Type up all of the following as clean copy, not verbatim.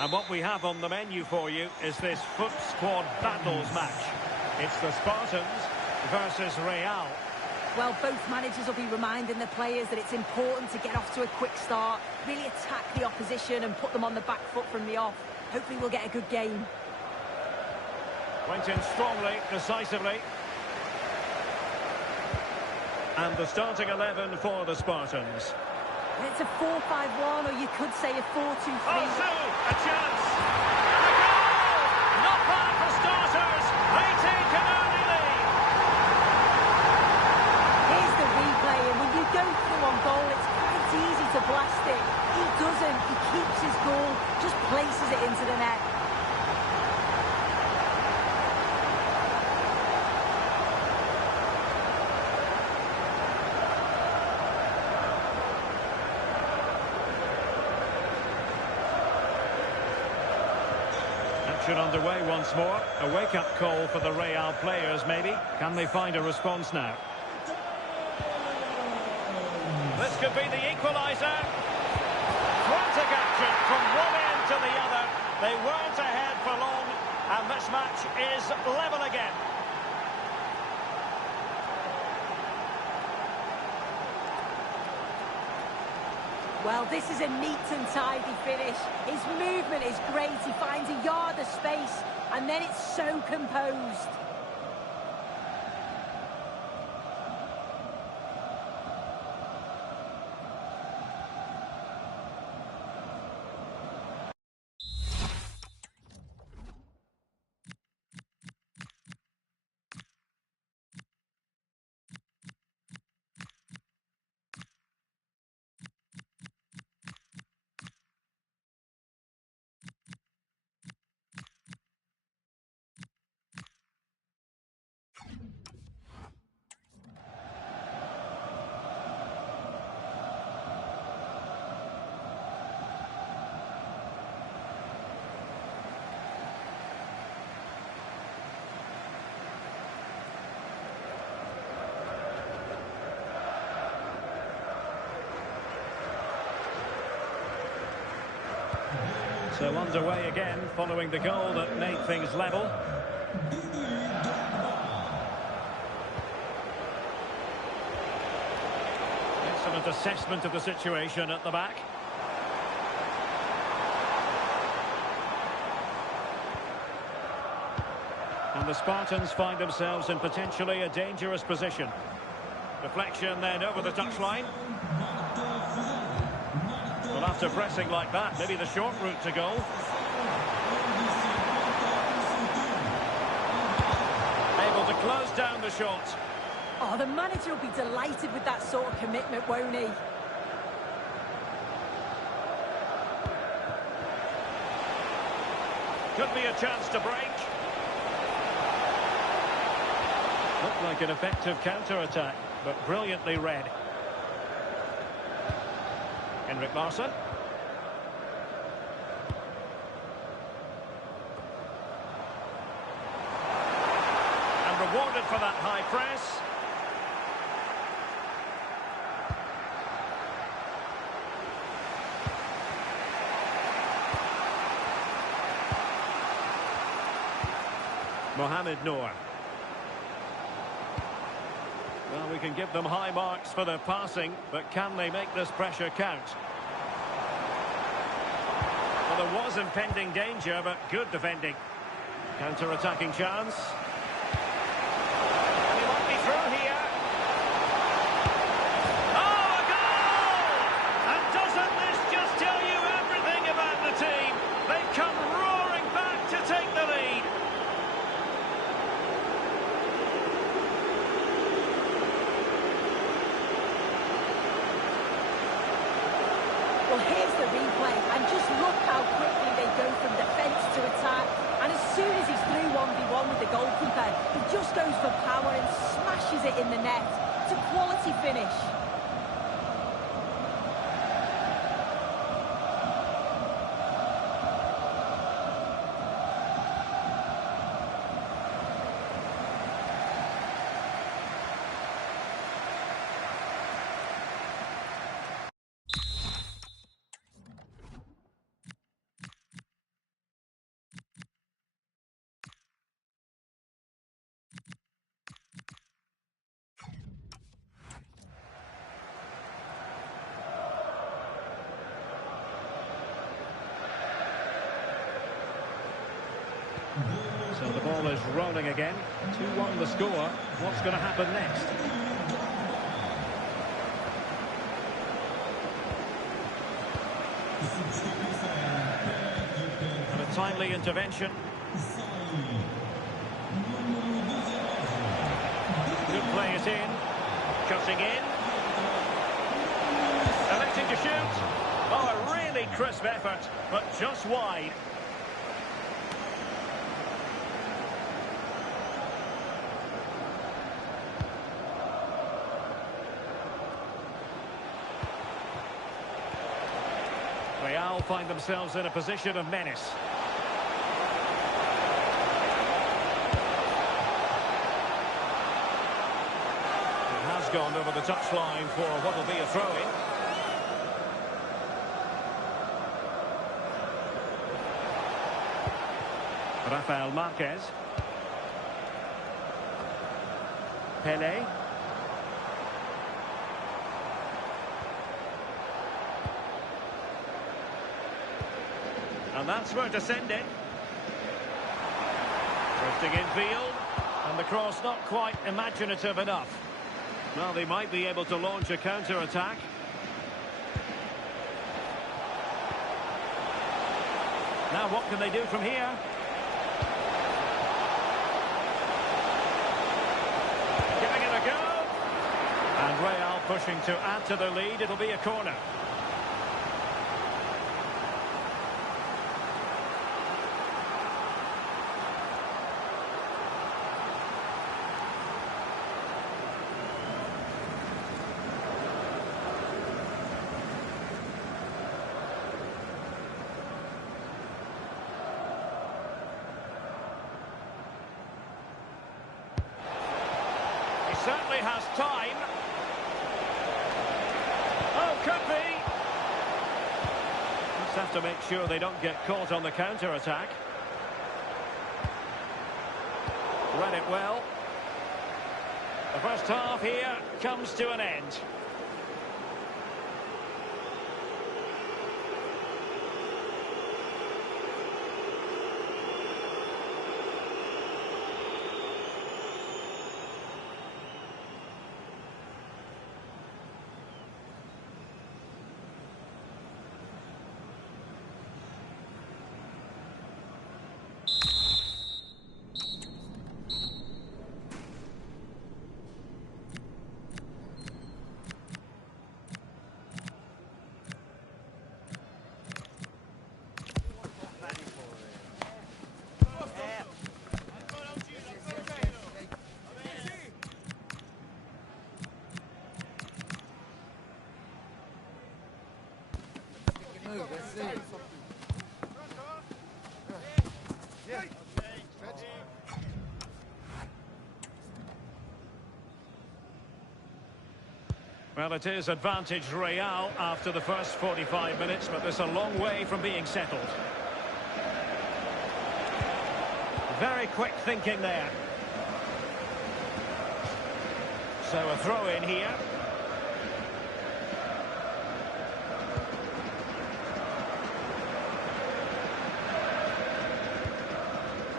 And what we have on the menu for you is this Foot Squad Battles match. It's the Spartans versus Real. Well, both managers will be reminding the players that it's important to get off to a quick start, really attack the opposition and put them on the back foot from the off. Hopefully we'll get a good game. Went in strongly, decisively. And the starting 11 for the Spartans. It's a 4-5-1, or you could say a 4-2-3. A chance! And a goal! Not bad for starters. They take an early lead. Here's the replay, and when you go through on goal, it's quite easy to blast it. He doesn't. He keeps his goal, just places it into the net. Action underway once more. A wake-up call for the Real players, maybe. Can they find a response now? This could be the equaliser. Frantic action from one end to the other. They weren't ahead for long, and this match is level again. Well, this is a neat and tidy finish. His movement is great. He finds a yard of space, and then it's so composed. So underway again, following the goal that made things level. Excellent assessment of the situation at the back. And the Spartans find themselves in potentially a dangerous position. Deflection then over the touchline. Well, after pressing like that, maybe the short route to goal. Able to close down the shot. Oh, the manager will be delighted with that sort of commitment, won't he? Could be a chance to break. Looked like an effective counter-attack, but brilliantly read. Henrik Larsson. And rewarded for that high press. Mohamed Noor. Well, we can give them high marks for their passing, but can they make this pressure count? Well, there was impending danger, but good defending. Counter-attacking chance. And he might be through here. Oh, a goal! And doesn't this just tell you everything about the team? They've come roaring back to take the lead. Well, here's the replay, and just look how quickly they go from defence to attack. And as soon as he's through 1v1 with the goalkeeper, he just goes for power and smashes it in the net. It's a quality finish. So the ball is rolling again. 2-1 the score. What's going to happen next? And a timely intervention. Good play it in. Cutting in. Electing to shoot. Oh, a really crisp effort, but just wide. Real find themselves in a position of menace. It has gone over the touchline for what will be a throw-in. Rafael Marquez. Pele. And that's where to send it. Drifting infield. And the cross not quite imaginative enough. Well, they might be able to launch a counter-attack. Now what can they do from here? Giving it a go. And Real pushing to add to the lead. It'll be a corner. Certainly has time. Oh, could be. Just have to make sure they don't get caught on the counter-attack. Read it well. The first half here comes to an end. Well, it is advantage Real after the first 45 minutes, but there's a long way from being settled. Very quick thinking there. So a throw in here.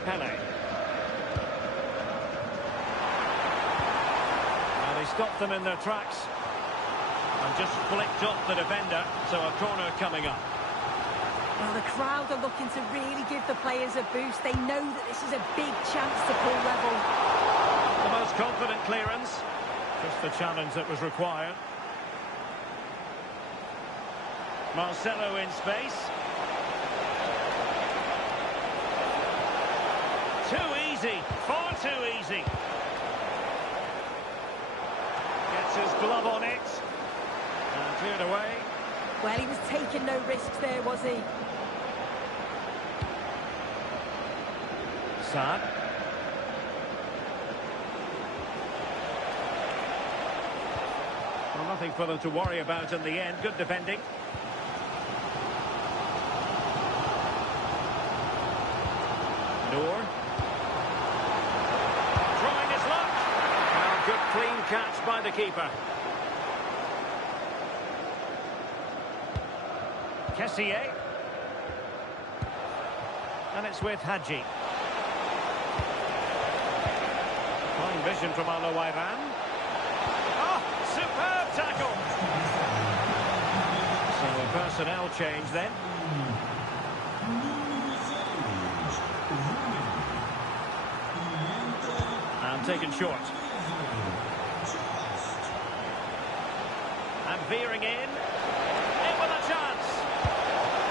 Pele. Now they stopped them in their tracks. And just flicked off the defender, so a corner coming up. Well, the crowd are looking to really give the players a boost. They know that this is a big chance to pull level. The most confident clearance. Just the challenge that was required. Marcelo in space. Too easy, far too easy. Gets his glove on it. And cleared away. Well, he was taking no risks there, was he? Sad. Well, nothing for them to worry about in the end. Good defending. Noor. Trying his luck. Well, good clean catch by the keeper. Kessié. And it's with Hadji. Fine vision from Alawairan. Oh, superb tackle. So a personnel change then. And taken short. And veering in with a chance.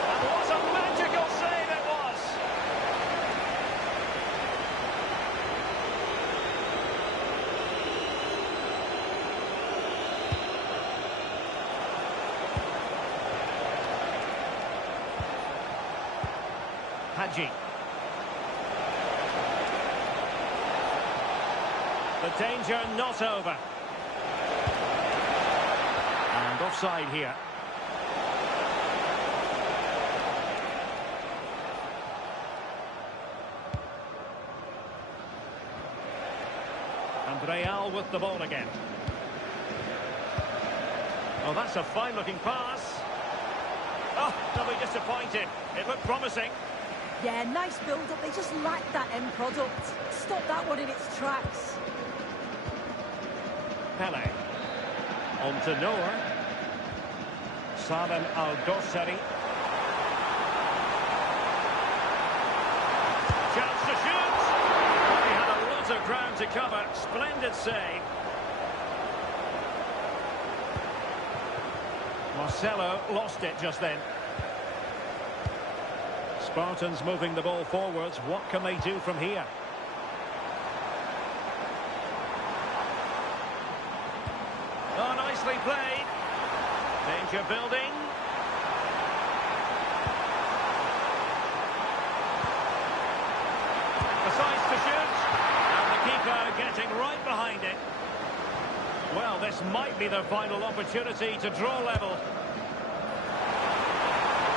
And what a magical save it was. Hadji. The danger not over. And offside here. And Real with the ball again. Oh, that's a fine-looking pass. Oh, they'll be disappointed. It looked promising. Yeah, nice build-up. They just lacked that end product. Stop that one in its tracks. Pele. On to Noor. Salem Al-Dossari. Chance to shoot. Well, he had a lot of ground to cover. Splendid save. Marcelo lost it just then. Spartans moving the ball forwards. What can they do from here? Oh, nicely played. Danger building. Decides to shoot. And the keeper getting right behind it. Well, this might be the final opportunity to draw level.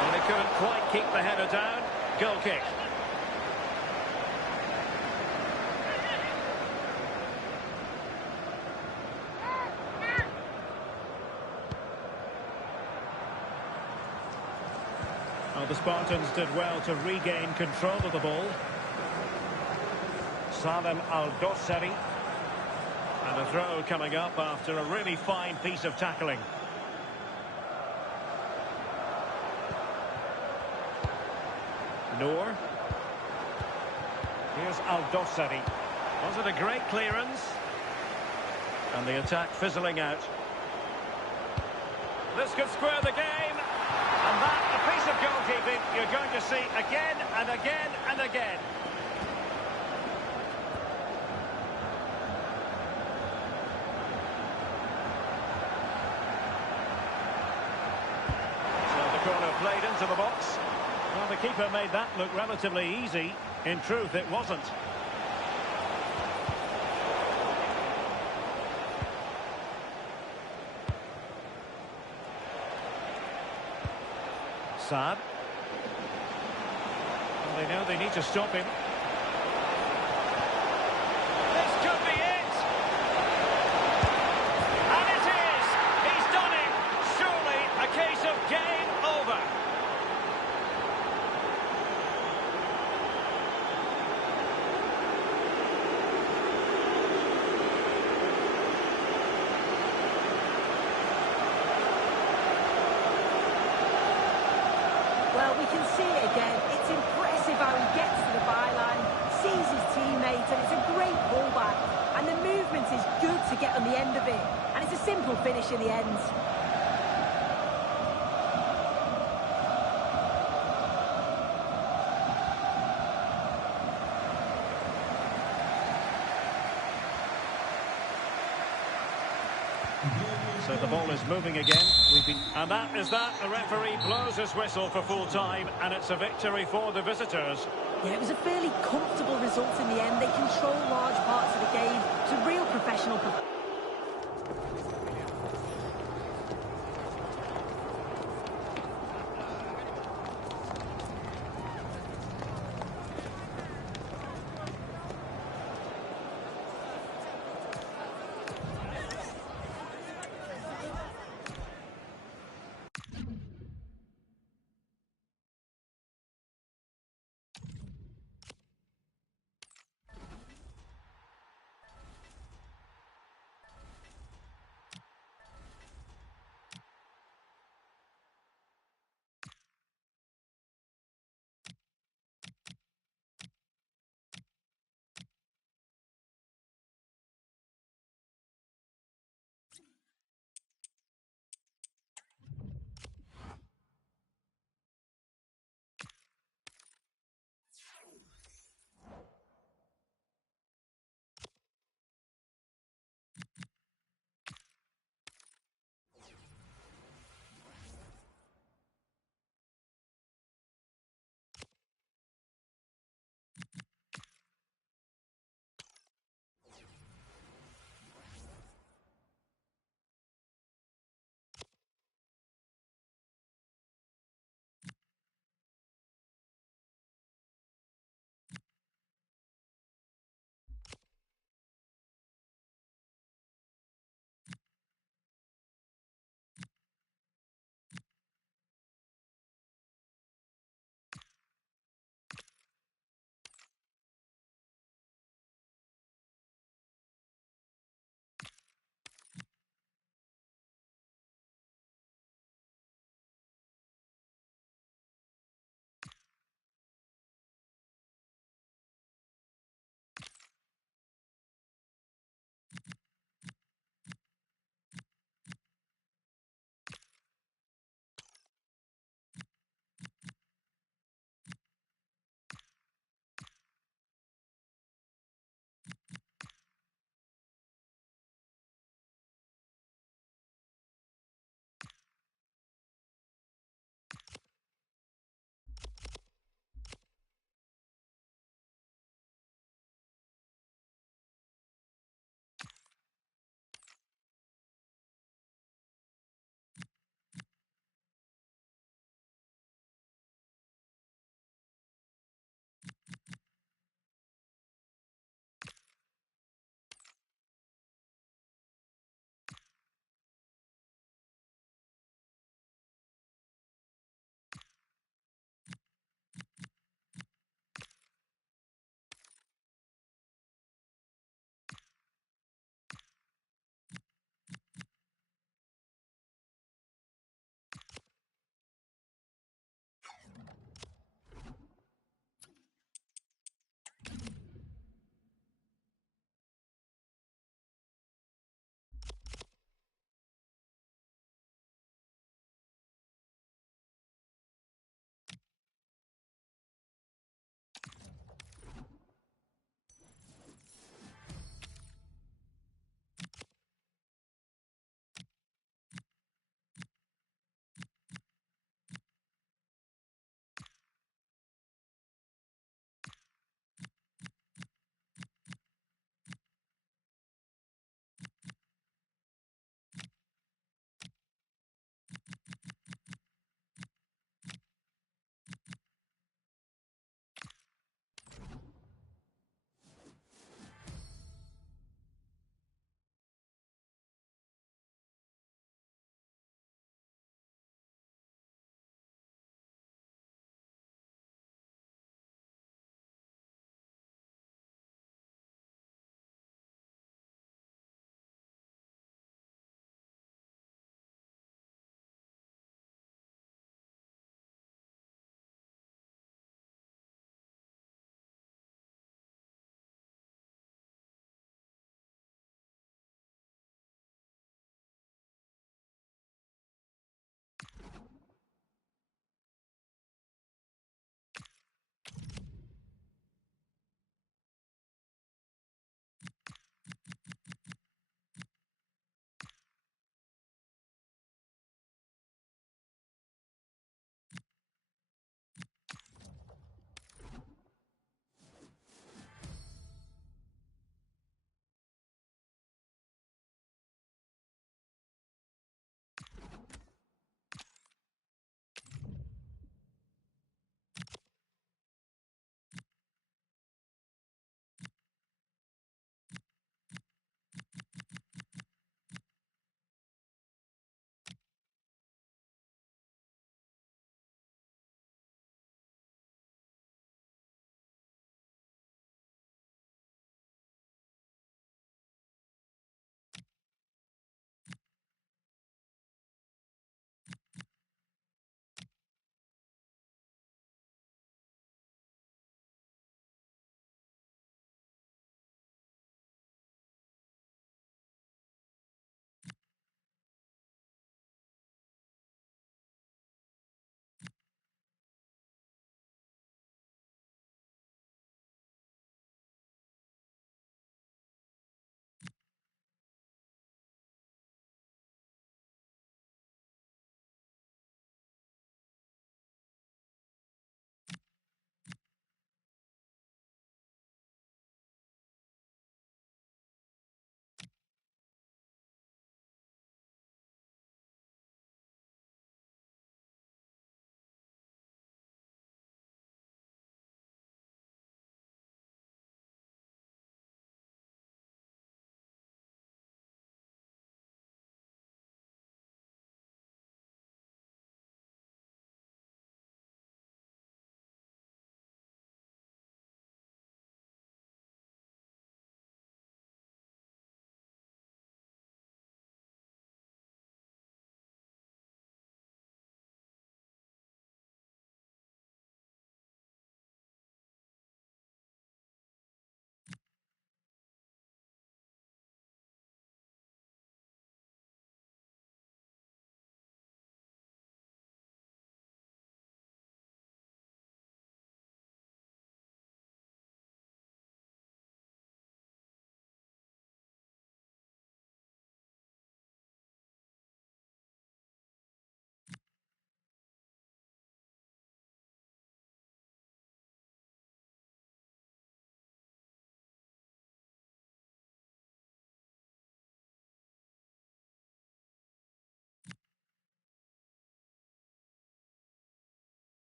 And they couldn't quite keep the header down. Goal kick. Well, the Spartans did well to regain control of the ball. Salem Al-Dossari. And a throw coming up after a really fine piece of tackling. Noor. Here's Al-Dossari. Was it a great clearance? And the attack fizzling out. This could square the game. And that, a piece of goalkeeping you're going to see again and again and again. So the corner played into the box. Well, the keeper made that look relatively easy. In truth, it wasn't. Saad. Well, they know they need to stop him. This could be it! And it is! He's done it! Surely a case of game over. Well, we can see it again. It's impressive how he gets to the byline, sees his teammates, and it's a great pullback. And the movement is good to get on the end of it. And it's a simple finish in the end. So the ball is moving again. And that is that. The referee blows his whistle for full time, and it's a victory for the visitors. Yeah, it was a fairly comfortable result in the end. They control large parts of the game. It's a real professional performance.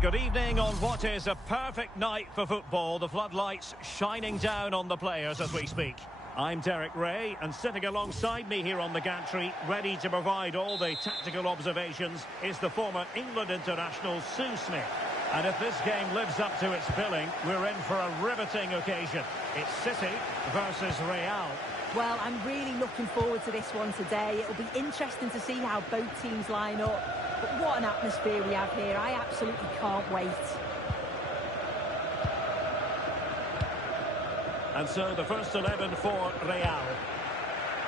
And good evening on what is a perfect night for football. The floodlights shining down on the players as we speak. I'm Derek Ray, and sitting alongside me here on the gantry, ready to provide all the tactical observations, is the former England international Sue Smith. And if this game lives up to its billing, we're in for a riveting occasion. It's City versus Real. Well, I'm really looking forward to this one today. It'll be interesting to see how both teams line up. But what an atmosphere we have here. I absolutely can't wait. And so the first 11 for Real.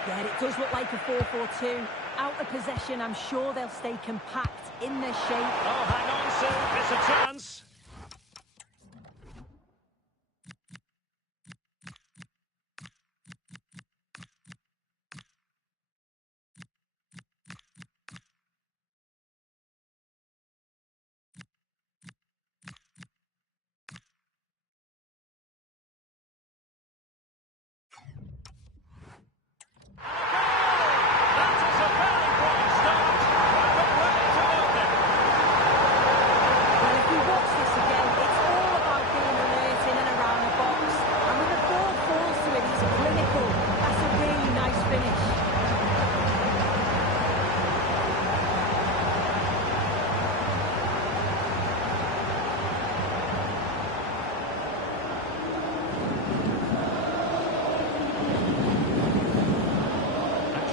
Yeah, it does look like a 4-4-2. Out of possession, I'm sure they'll stay compact in their shape. Oh, hang on, Sue. It's a chance.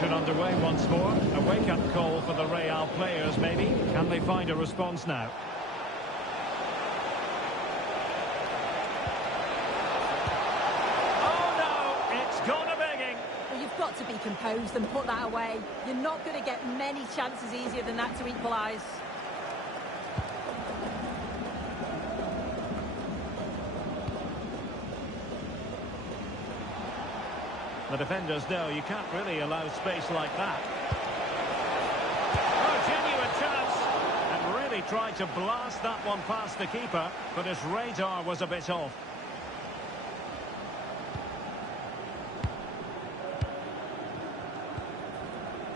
Underway once more. A wake-up call for the Real players, maybe. Can they find a response now? Oh no, it's gone a begging. Well, you've got to be composed and put that away. You're not going to get many chances easier than that to equalise. The defenders know you can't really allow space like that. Oh, genuine chance. And really tried to blast that one past the keeper, but his radar was a bit off.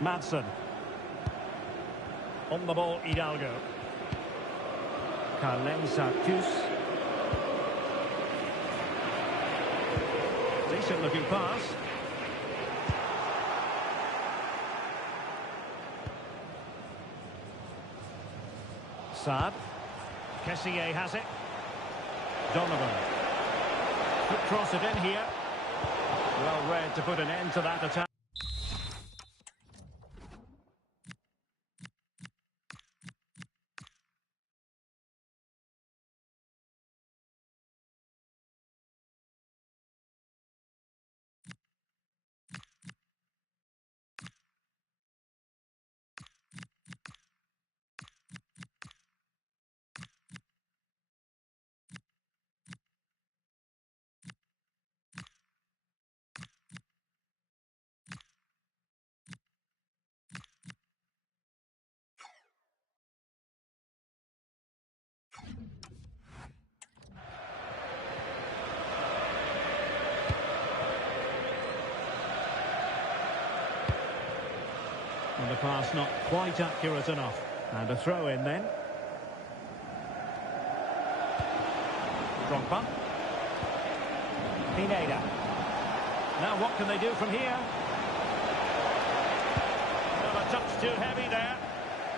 Madsen. On the ball, Hidalgo. Carlen-Sartus. Decent looking pass. Saad. Kessié has it. Donovan. Could cross it in here. Well read to put an end to that attack. And the pass not quite accurate enough. And a throw in then. Drogba. Pineda. Now what can they do from here? Well, a touch too heavy there.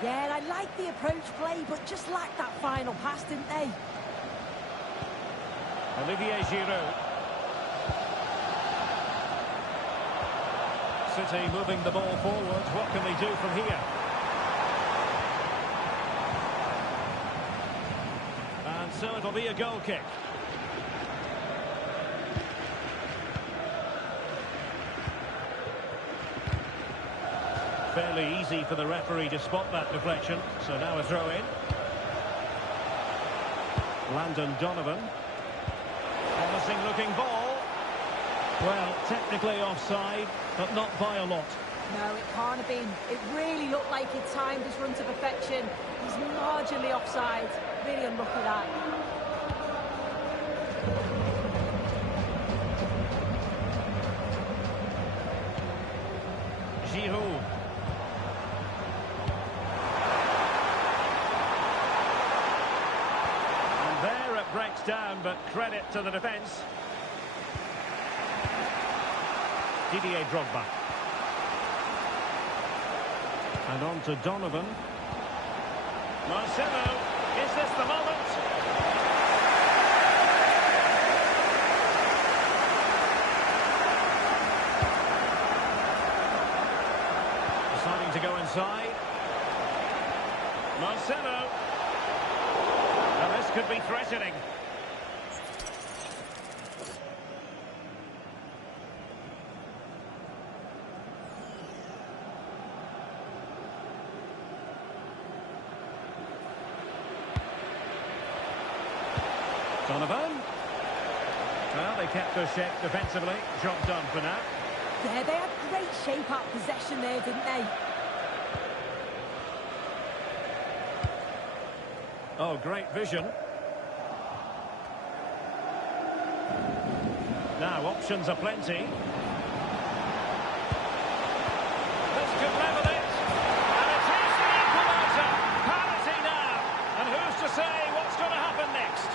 Yeah, I like the approach play, but just lacked that final pass, didn't they? Olivier Giroud. City moving the ball forward. What can they do from here? And so it'll be a goal kick. Fairly easy for the referee to spot that deflection. So now a throw in. Landon Donovan. Promising looking ball. Well, technically offside, but not by a lot. No, it can't have been. It really looked like he timed his run to perfection. He's marginally offside. Really unlucky that. Giroud. breaks down, but credit to the defence. Didier Drogba. And on to Donovan. Marcelo, is this the moment? Deciding to go inside. Marcelo. And this could be threatening. Donovan. Well, they kept their shape defensively. Job done for now. Yeah, they had great shape out possession there, didn't they? Oh, great vision. Now, options are plenty. This could level it. And it is the equaliser. Parity now. And who's to say what's going to happen next?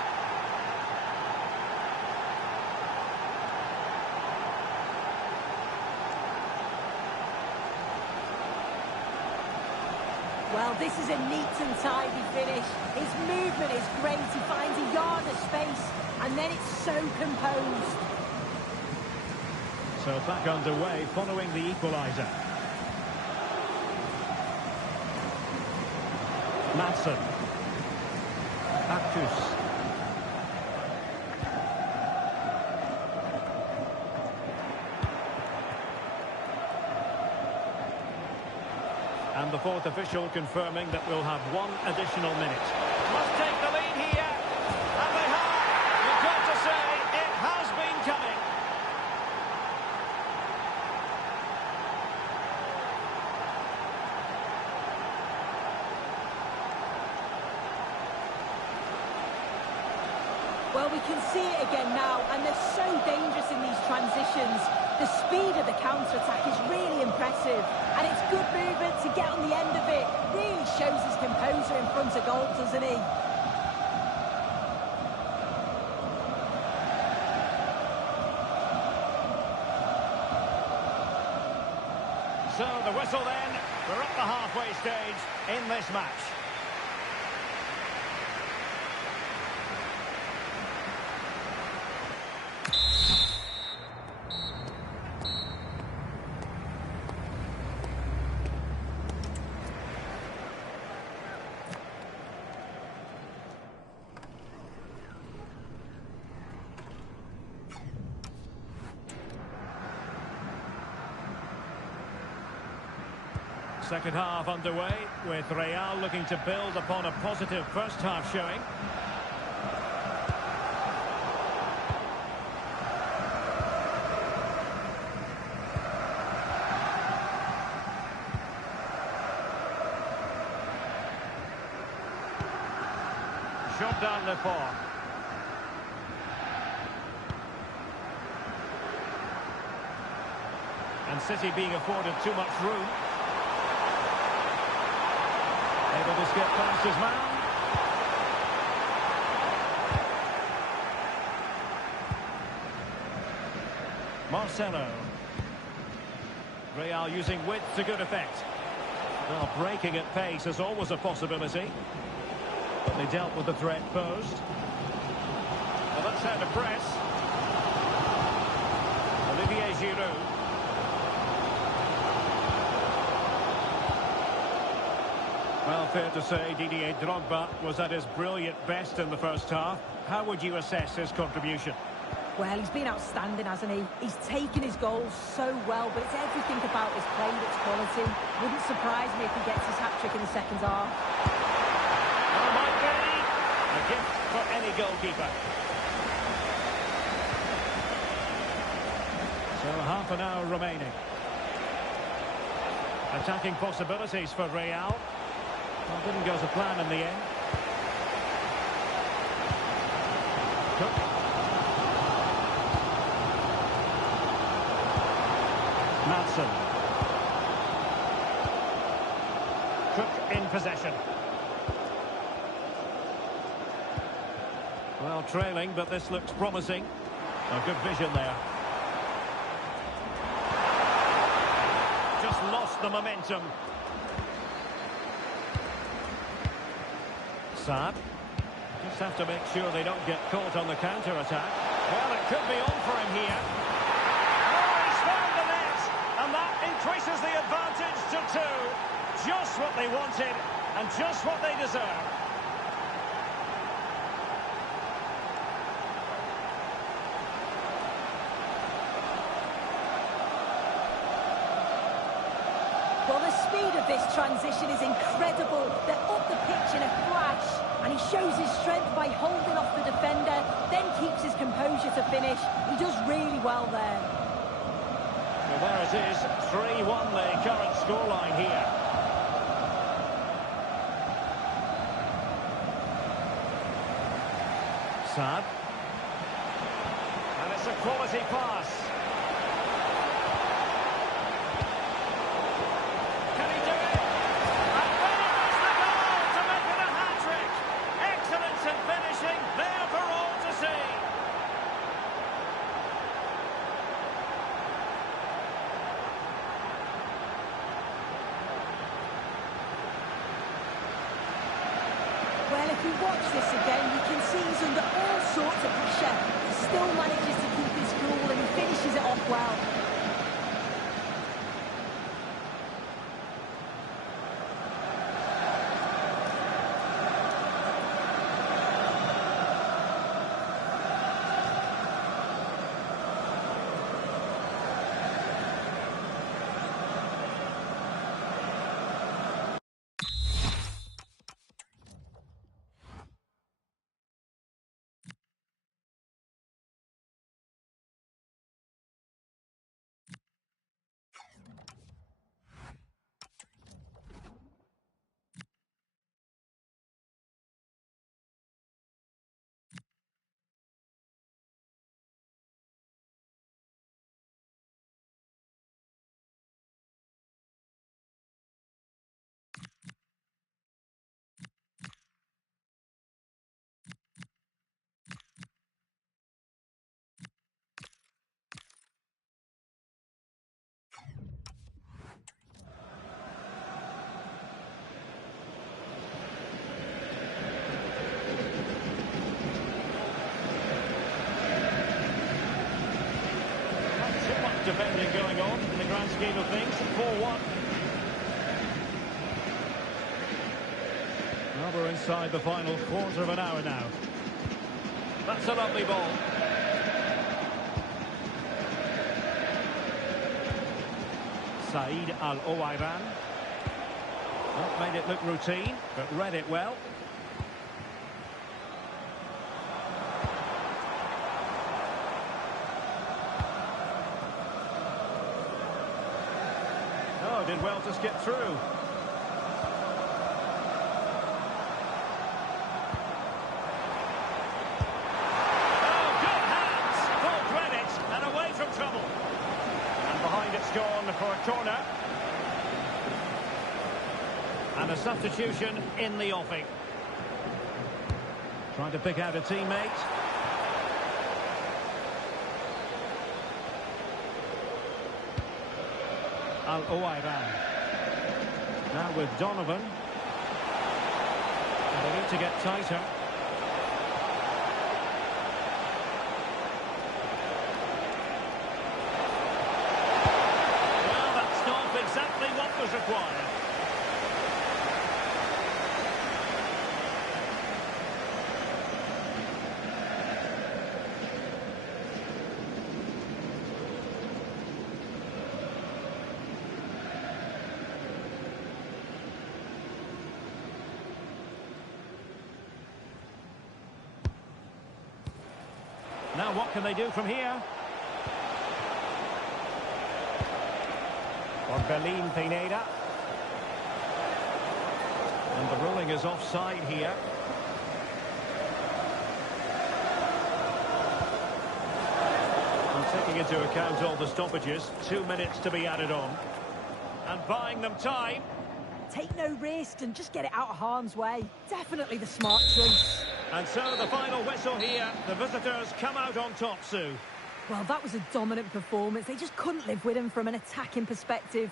Well, this is a neat and tidy finish. His movement is great. He finds a yard of space, and then it's so composed. So back underway following the equaliser. Madsen. Actus. And the fourth official confirming that we'll have one additional minute. Must take the lead here. And they have. You've got to say, it has been coming. Well, we can see it again now, and they're so dangerous in these transitions. The speed of the counter-attack is really impressive, and it's good movement to get on the end of it. Really shows his composure in front of goal, doesn't he? So the whistle then, we're at the halfway stage in this match. Second half underway, with Real looking to build upon a positive first half showing. Shot down the far. And City being afforded too much room. Able to skip past his man. Marcelo. Real using width to good effect. Well, breaking at pace is always a possibility. But they dealt with the threat posed. Well, that's how to press. Olivier Giroud. Well, fair to say Didier Drogba was at his brilliant best in the first half. How would you assess his contribution? Well, he's been outstanding, hasn't he? He's taken his goals so well, but it's everything about his play that's quality. Wouldn't surprise me if he gets his hat-trick in the second half. Well, might be a gift for any goalkeeper. So half an hour remaining. Attacking possibilities for Real. Well, didn't go to plan in the end. Cook. Madsen. Cook in possession. Well, Well, trailing, but this looks promising. A good vision there. Just lost the momentum. Saad. Just have to make sure they don't get caught on the counter-attack. Well, it could be on for him here. Oh, he's found the net! And that increases the advantage to 2. Just what they wanted, and just what they deserve. Well, the speed of this transition is incredible. They're up the pitch in a flash, and he shows his strength by holding off the defender, then keeps his composure to finish. He does really well there. Well, there it is, 3-1 the current scoreline here. Saad. And it's a quality pass. Can he do it? And then he does the goal to make it a hat-trick. Excellence in finishing, there for all to see. Well, if you watch this again, you can see he's under all sorts of pressure. He still manages to keep his cool and he finishes it off well. Defending going on in the grand scheme of things. 4-1. Well, we're inside the final quarter of an hour now. That's a lovely ball. Said Al-Owairan. Not made it look routine, but read it well. Oh, did well to skip through. Oh, good hands! Full credit, and away from trouble. And behind it's gone for a corner. And a substitution in the offing. Trying to pick out a teammate. Al-Owairan. Now with Donovan. And they need to get tighter. Well, that's not exactly what was required. Now what can they do from here? Orbelín Pineda. And the ruling is offside here. And taking into account all the stoppages, 2 minutes to be added on. And buying them time. Take no risk and just get it out of harm's way. Definitely the smart choice. And so the final whistle here. The visitors come out on top, Sue. Well, that was a dominant performance. They just couldn't live with him from an attacking perspective.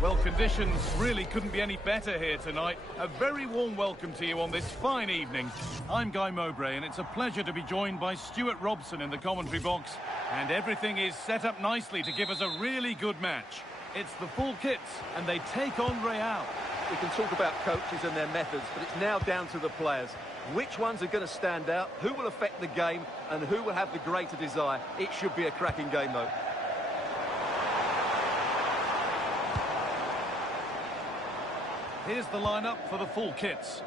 Well, conditions really couldn't be any better here tonight. A very warm welcome to you on this fine evening. I'm Guy Mowbray, and it's a pleasure to be joined by Stuart Robson in the commentary box. And everything is set up nicely to give us a really good match. It's the full kits, and they take on Real. We can talk about coaches and their methods, but it's now down to the players. Which ones are going to stand out, who will affect the game, and who will have the greater desire. It should be a cracking game, though. Here's the lineup for the full kits.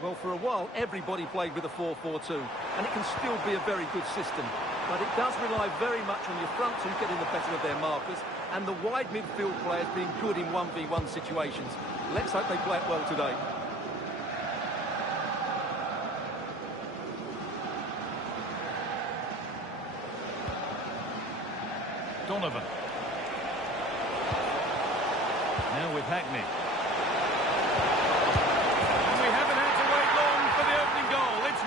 Well, for a while, everybody played with a 4-4-2, and it can still be a very good system. But it does rely very much on your front two getting the better of their markers, and the wide midfield players being good in 1v1 situations. Let's hope they play it well today. Donovan. Now with Hackney. And we haven't had to wait long for the opening goal. It's 1-0.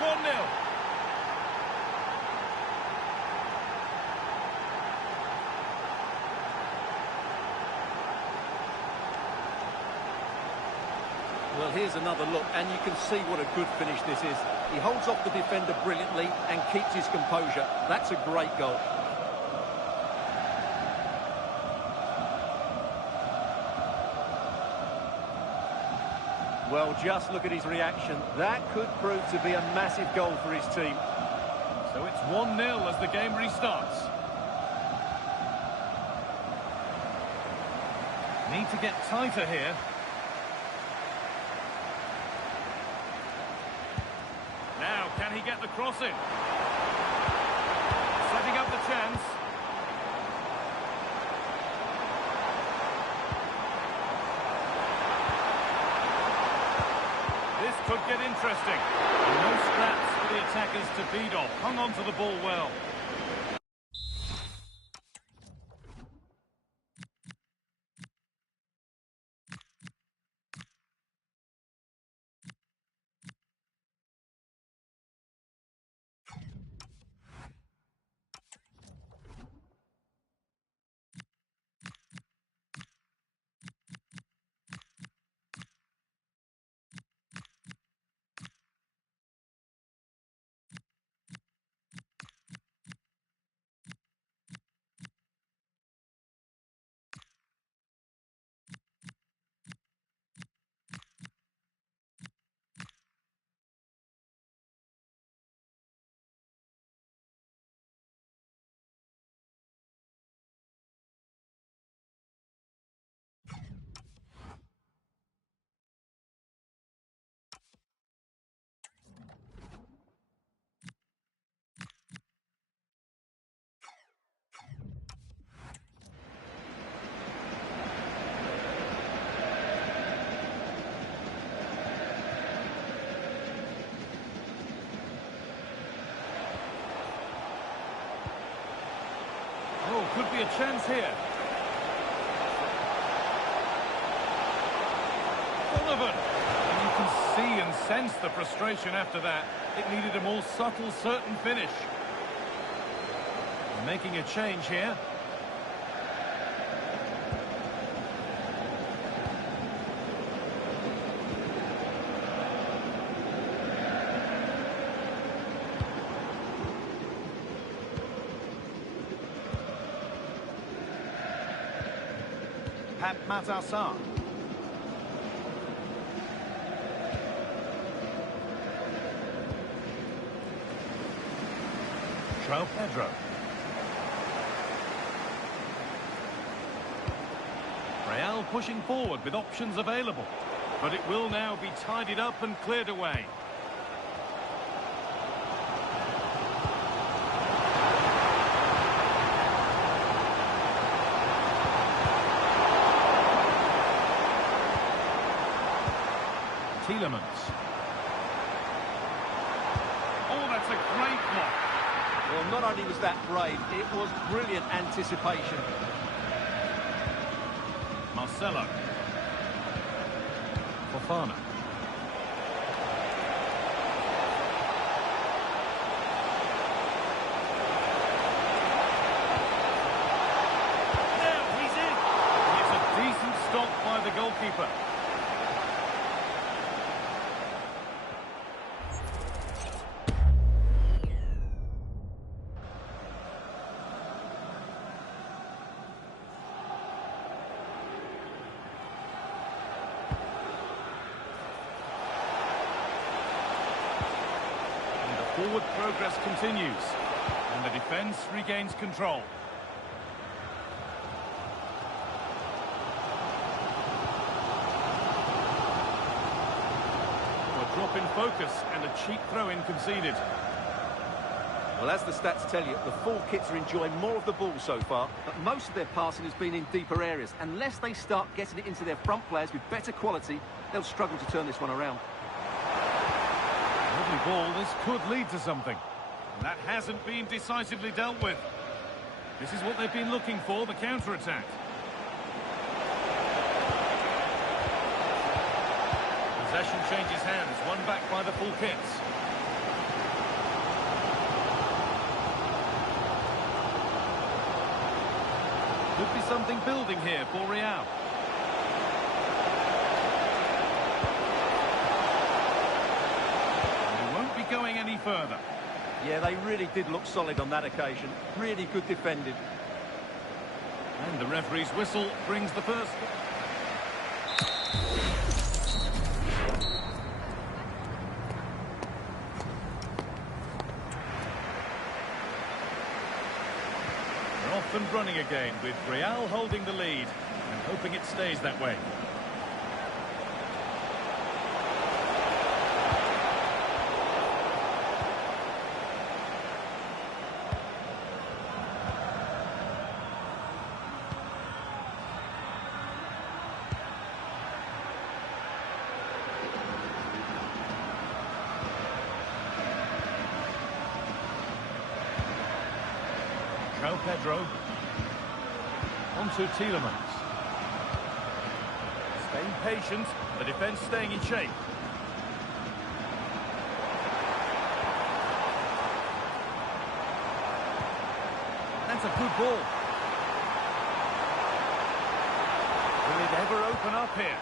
Well, here's another look, and you can see what a good finish this is. He holds off the defender brilliantly and keeps his composure. That's a great goal. Well, just look at his reaction. That could prove to be a massive goal for his team. So it's 1-0 as the game restarts. Need to get tighter here. Now, can he get the cross in? Setting up the chance. This could get interesting. No scraps for the attackers to feed off. Hung on to the ball well. Oh, could be a chance here. Donovan! And you can see and sense the frustration after that. It needed a more subtle, certain finish. Making a change here. Matassar. João Pedro. Real pushing forward with options available, but it will now be tidied up and cleared away. Elements. Oh, that's a great block. Well, not only was that brave, it was brilliant anticipation. Marcelo. Fofana. Now he's in. It's a decent stop Forward progress continues. And the defence regains control. A drop in focus and a cheap throw-in conceded. Well, as the stats tell you, the full kits are enjoying more of the ball so far, but most of their passing has been in deeper areas. Unless they start getting it into their front players with better quality, they'll struggle to turn this one around. Lovely ball, this could lead to something. And that hasn't been decisively dealt with. This is what they've been looking for, the counter-attack. Possession changes hands, won back by the full kits. Could be something building here for Real. They won't be going any further. Yeah, they really did look solid on that occasion. Really good defending. And the referee's whistle brings the first. They're off and running again, with Real holding the lead and hoping it stays that way. Pedro. On to Tielemans. Staying patient, the defence staying in shape. That's a good ball. Will it ever open up here?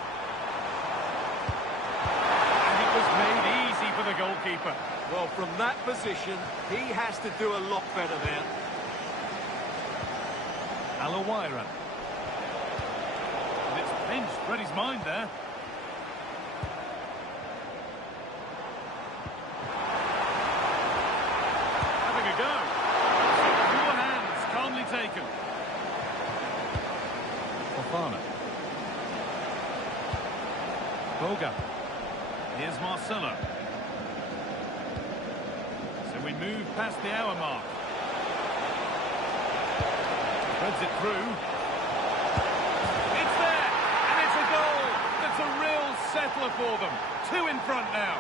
And it was made easy for the goalkeeper. Well, from that position, he has to do a lot better there. Alawaira. And it's pinched Freddie's mind there. Having a go. Pure hands, calmly taken. Fofana. Boga. Here's Marcelo. So we move past the hour mark. Threads it through. It's there! And it's a goal! That's a real settler for them. 2 in front now.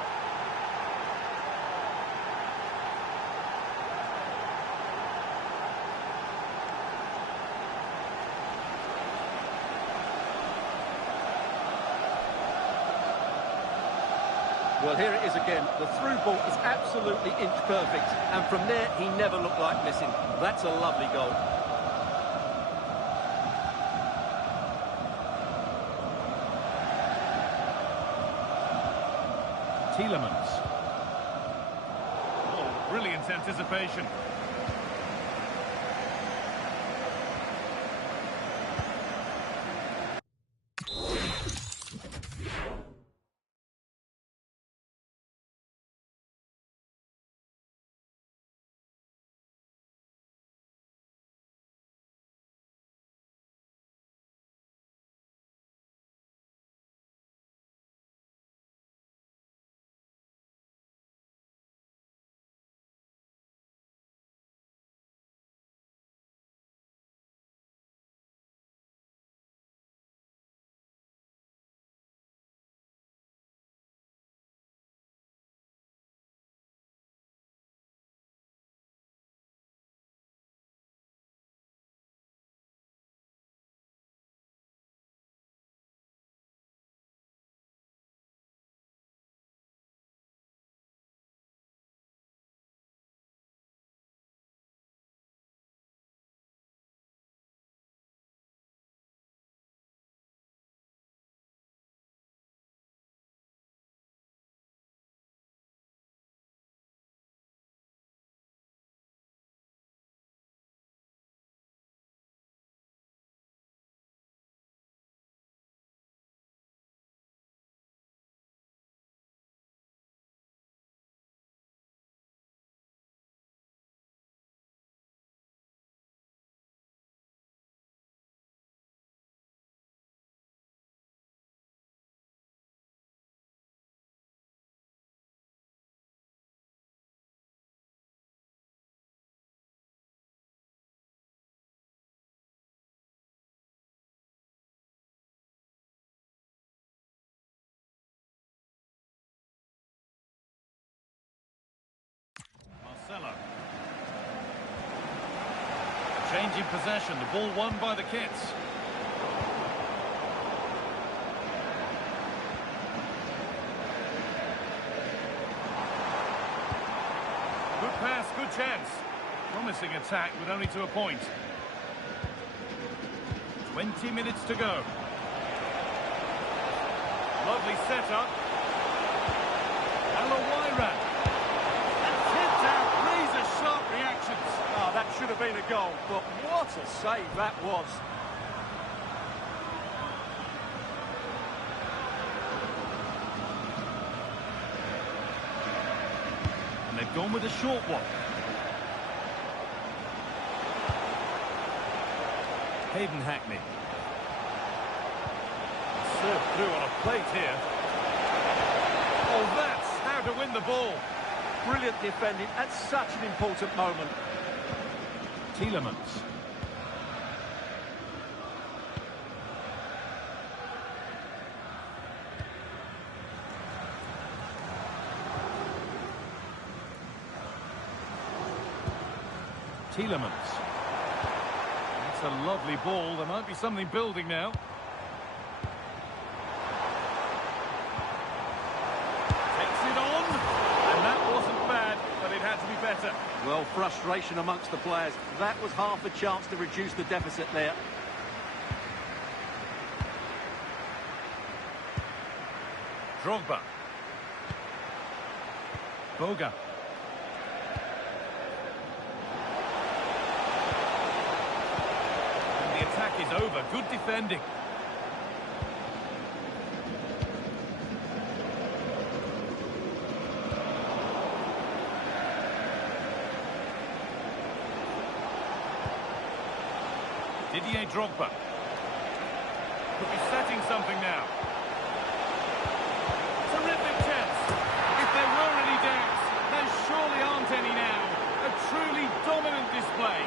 Well, here it is again. The through ball is absolutely inch perfect. And from there, he never looked like missing. That's a lovely goal. Tielemans. Oh, brilliant anticipation. Changing possession, the ball won by the Kits. Good pass, good chance. Promising attack with only to a point. 20 minutes to go. Lovely setup. Alawaira. And tipped out. Razor-sharp reactions. Oh, that should have been a goal, but what a save that was. And they've gone with a short one. Hayden Hackney. Served through on a plate here. Oh, that's how to win the ball. Brilliant defending at such an important moment. Tielemans. Tielemans. That's a lovely ball. There might be something building now. Takes it on. And that wasn't bad, but it had to be better. Well, frustration amongst the players. That was half a chance to reduce the deficit there. Drogba. Boga. And the attack is over. Good defending. Didier Drogba. Could be setting something now. Terrific chance. If there were any doubts, there surely aren't any now. A truly dominant display.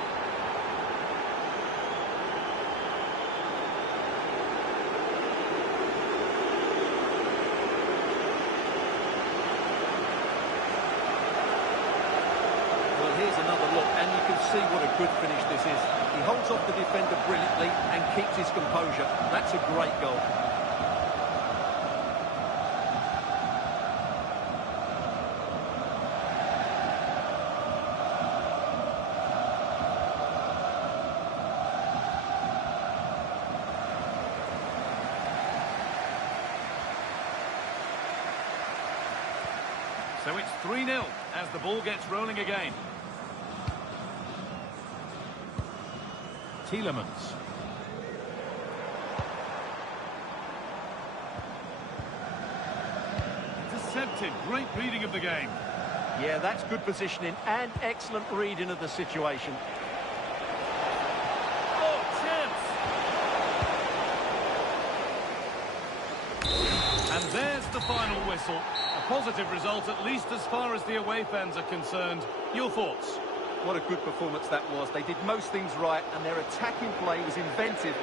Well, here's another look, and you can see what a good finish this is. He holds off the defender brilliantly and keeps his composure. That's a great goal. So it's 3-0 as the ball gets rolling again. Tielemans. Intercepted. Great reading of the game. Yeah, that's good positioning and excellent reading of the situation. Oh, chance! And there's the final whistle. A positive result, at least as far as the away fans are concerned. Your thoughts? What a good performance that was. They did most things right, and their attacking play was inventive.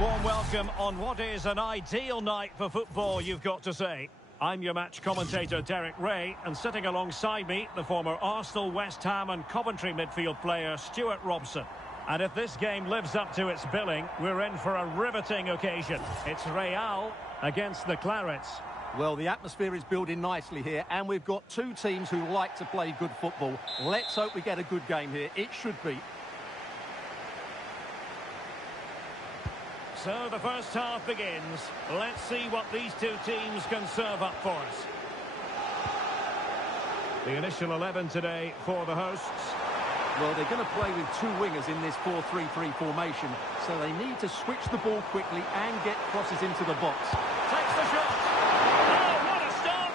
warm welcome on what is an ideal night for football, you've got to say. I'm your match commentator, Derek Ray, and sitting alongside me, the former Arsenal, West Ham and Coventry midfield player, Stuart Robson. And if this game lives up to its billing, we're in for a riveting occasion. It's Real against the Clarets. Well, the atmosphere is building nicely here, and we've got two teams who like to play good football. Let's hope we get a good game here. It should be. So the first half begins. Let's see what these two teams can serve up for us. The initial 11 today for the hosts. Well, they're going to play with two wingers in this 4-3-3 formation, so they need to switch the ball quickly and get crosses into the box. Takes the shot. Oh, what a stop!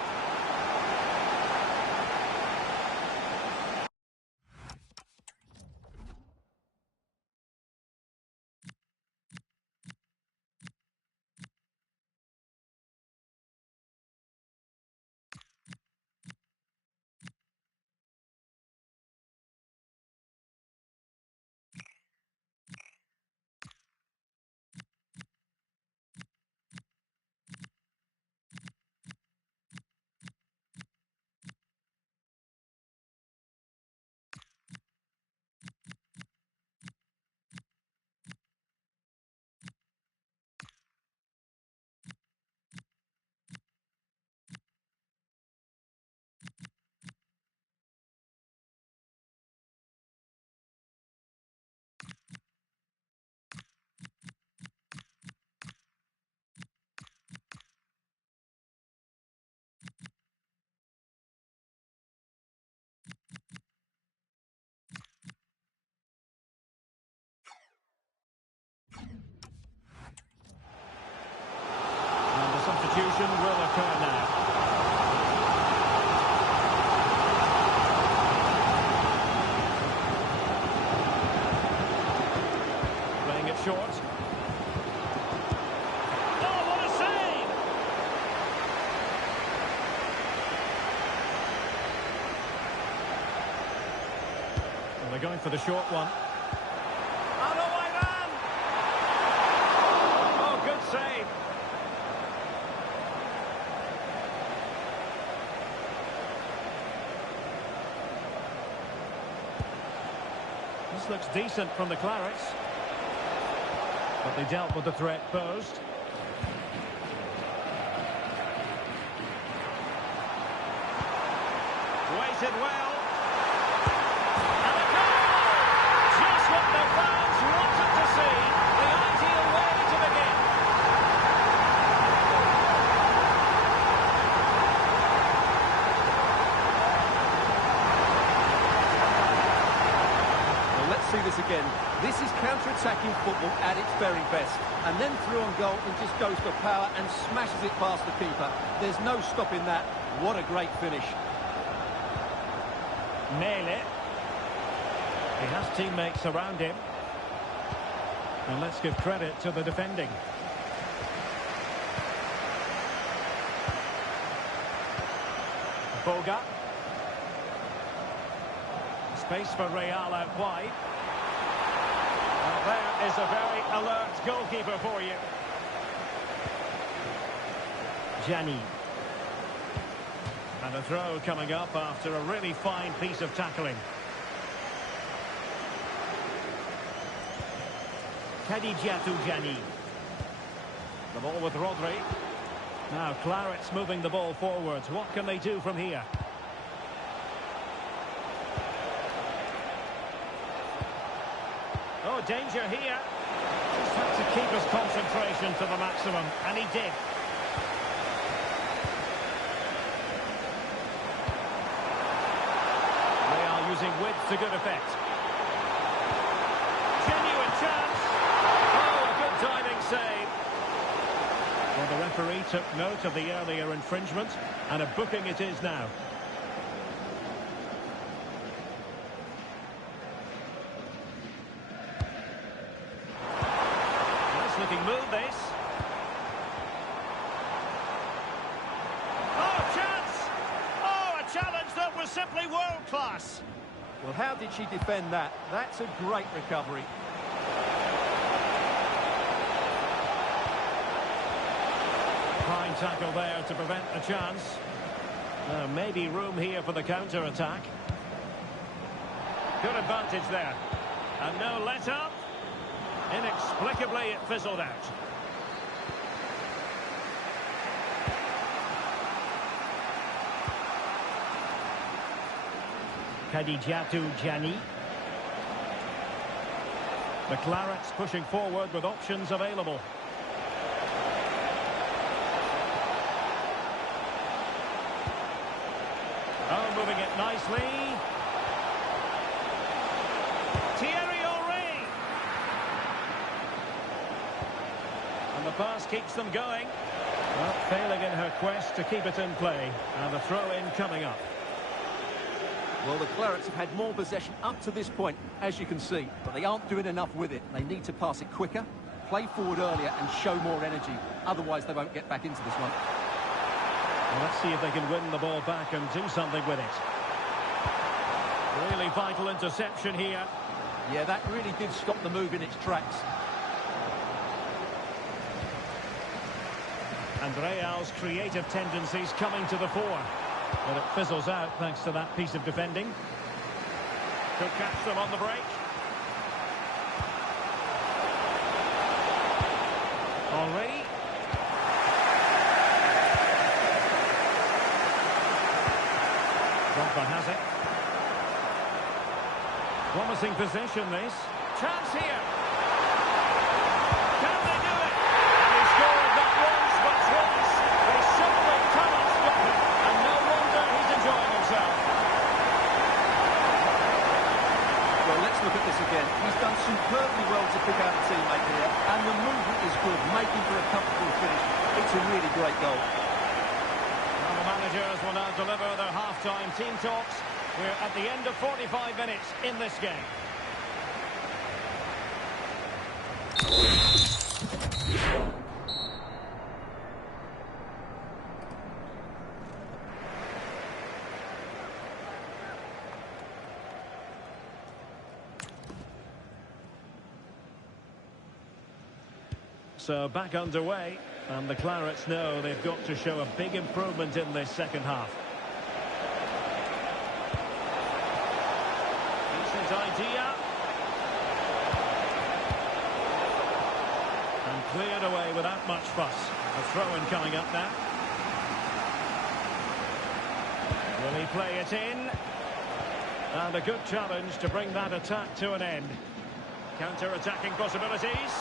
Substitution will occur now. Playing it short. Oh, what a save! Well, they're going for the short one. Oh, good save. This looks decent from the Clarets. But they dealt with the threat posed. Waited well. And a goal! Just what the fans wanted to see. The ideal way to begin. Let's see this again. This is counter-attacking football at its very best. And then through on goal, it just goes for power and smashes it past the keeper. There's no stopping that. What a great finish. Mele. He has teammates around him. And let's give credit to the defending. Boga. Space for Real out wide. Well, there is a very alert goalkeeper for you. Gianni. And a throw coming up after a really fine piece of tackling. Kadijatu Gianni. The ball with Rodri. Now Clarets moving the ball forwards. What can they do from here? Oh, danger here. Just had to keep his concentration to the maximum, and he did. They are using width to good effect. Genuine chance. Oh, a good diving save. Well, the referee took note of the earlier infringement, and a booking it is now. Looking move this. Oh, chance! Oh, a challenge that was simply world class. Well, how did she defend that? That's a great recovery. Fine tackle there to prevent a chance. Maybe room here for the counter-attack. Good advantage there. And no let-up. Inexplicably, it fizzled out. Kadijatu Jani. The Clarets pushing forward with options available. Oh, moving it nicely. Thierry Henry. And the pass keeps them going. Well, failing in her quest to keep it in play. And the throw-in coming up. Well, the Clarets have had more possession up to this point, as you can see, but they aren't doing enough with it. They need to pass it quicker, play forward earlier and show more energy. Otherwise, they won't get back into this one. Well, let's see if they can win the ball back and do something with it. Really vital interception here. Yeah, that really did stop the move in its tracks. And Real's creative tendencies coming to the fore. But it fizzles out thanks to that piece of defending. Could catch them on the break. Henry. Drogba has it. Promising position, this. Chance here. Can they do it? And he scored not once, but twice. They simply cannot stop him. And no wonder he's enjoying himself. Well, let's look at this again. He's done superbly well to pick out a teammate here, and the movement is good, making for a comfortable finish. It's a really great goal. Well, the managers will now deliver their half-time team talks. We're at the end of 45 minutes in this game. So back underway, and the Clarets know they've got to show a big improvement in this second half. Decent idea. And cleared away without much fuss. A throw-in coming up now. Will he play it in? And a good challenge to bring that attack to an end. Counter-attacking possibilities.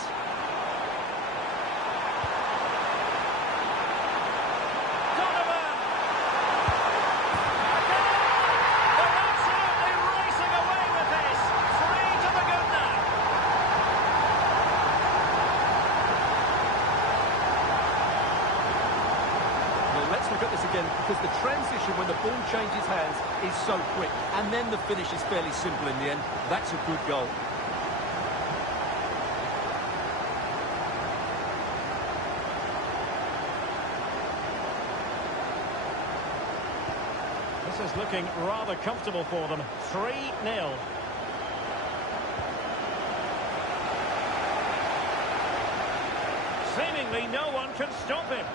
Because the transition when the ball changes hands is so quick, and then the finish is fairly simple in the end. That's a good goal. This is looking rather comfortable for them. 3-0. Seemingly no one can stop him.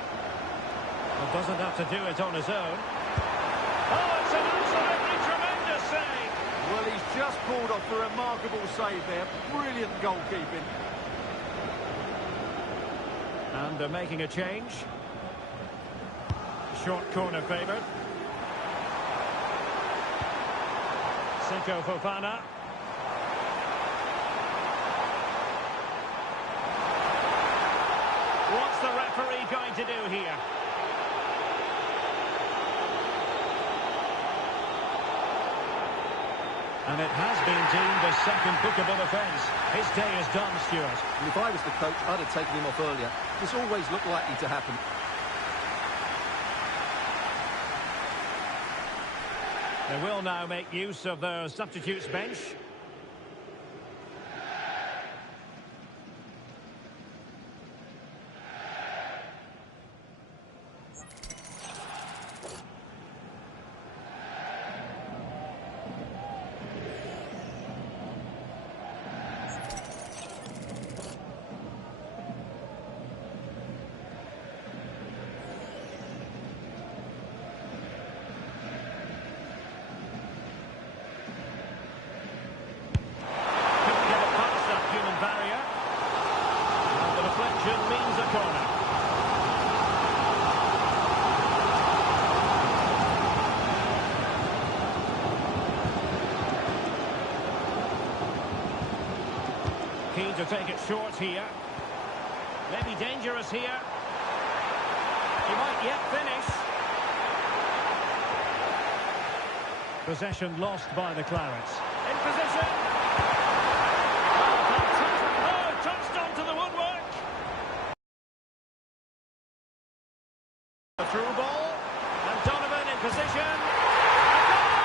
Well, doesn't have to do it on his own. Oh, it's an absolutely tremendous save. Well, he's just pulled off a remarkable save there. Brilliant goalkeeping. And they're making a change. Short corner favoured. Seko Fofana. What's the referee going to do here? And it has been deemed a second bookable offence. His day is done, Stuart. And if I was the coach, I'd have taken him off earlier. This always looked likely to happen. They will now make use of their substitutes bench. to take it short here. Maybe dangerous here. He might yet finish. Possession lost by the Clarets. In position. Oh, touched onto the woodwork. The through ball. And Donovan in position. A goal!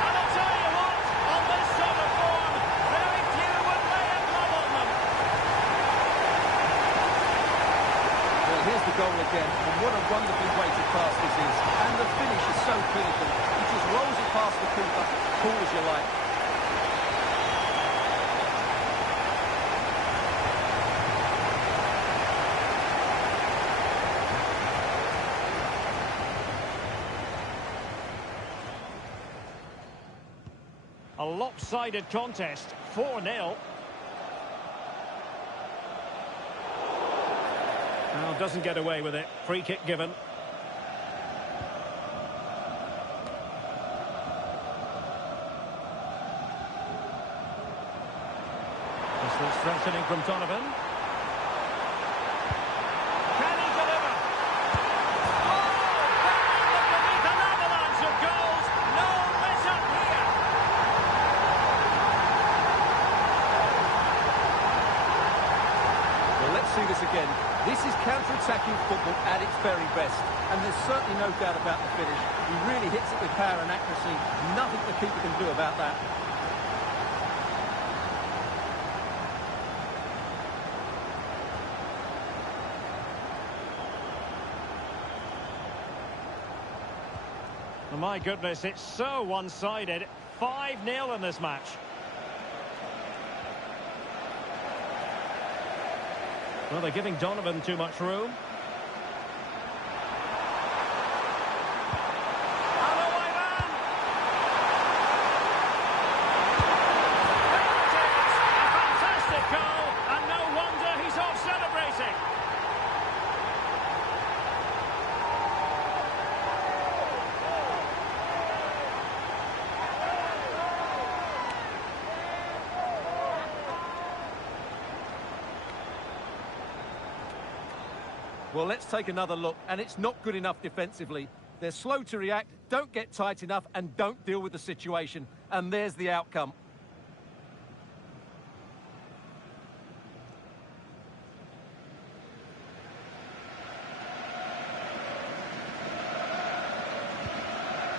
And I'll tell you what, on this sort of form, very few would lay a glove on them. Well, here's the goal again, and what a wonderfully weighted pass this is. And the finish is so clinical. He just rolls it past the keeper, cool as you like. A lopsided contest, 4-0. Well, doesn't get away with it. Free kick given. This was strengthening from Donovan. Can he deliver? Oh, buried beneath an avalanche of goals. No let up here. Well, let's see this again. This is counter-attacking football at its very best. And there's certainly no doubt about the finish. He really hits it with power and accuracy. Nothing the keeper can do about that. Oh, my goodness, it's so one-sided. 5-0 in this match. Well, they're giving Donovan too much room. And away man! There it is! A fantastic goal, and no wonder he's off celebrating. Well, let's take another look, and it's not good enough defensively. They're slow to react, don't get tight enough, and don't deal with the situation. And there's the outcome.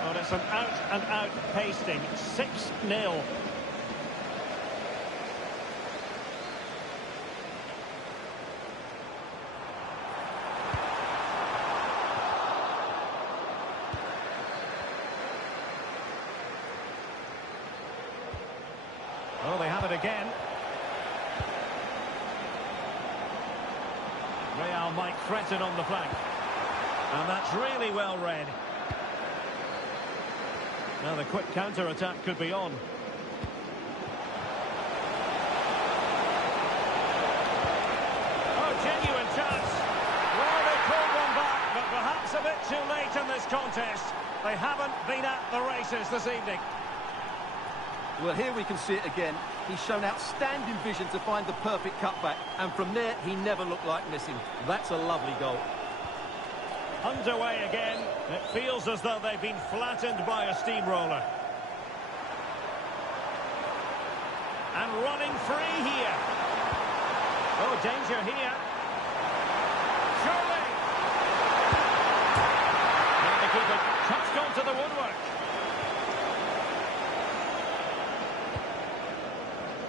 Well, it's an out-and-out pasting. 6-0. Oh, they have it again. Real might threaten on the flank. And that's really well read. Now the quick counter-attack could be on. Oh, genuine chance. Well, they pulled one back, but perhaps a bit too late in this contest. They haven't been at the races this evening. Well, here we can see it again. He's shown outstanding vision to find the perfect cutback, and from there, he never looked like missing. That's a lovely goal. Underway again. It feels as though they've been flattened by a steamroller. And running free here. Oh, danger here. Surely. And the keeper touched onto the woodwork.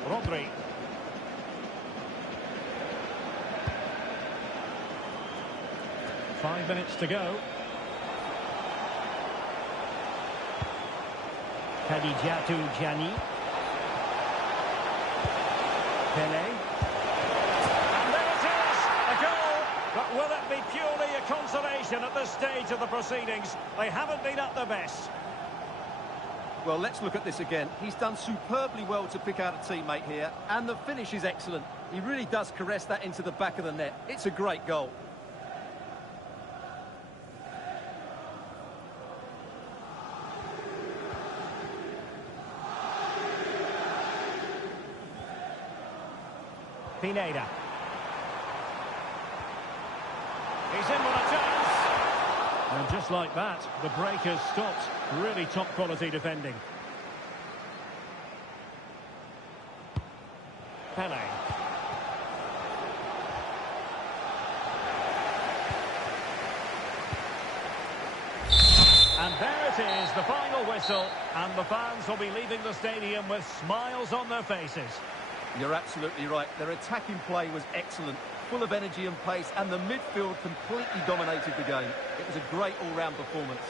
Rodri. Five minutes to go. Kadijatu Gianni. Pele. And there it is! A goal! But will it be purely a consolation at this stage of the proceedings? They haven't been at their best. Well, let's look at this again. He's done superbly well to pick out a teammate here, and the finish is excellent. He really does caress that into the back of the net. It's a great goal. Pineda. He's in with a chance. And just like that, the break has stopped. Really top quality defending. Pele. And there it is, the final whistle, and the fans will be leaving the stadium with smiles on their faces. You're absolutely right. Their attacking play was excellent, full of energy and pace, and the midfield completely dominated the game. It was a great all-round performance.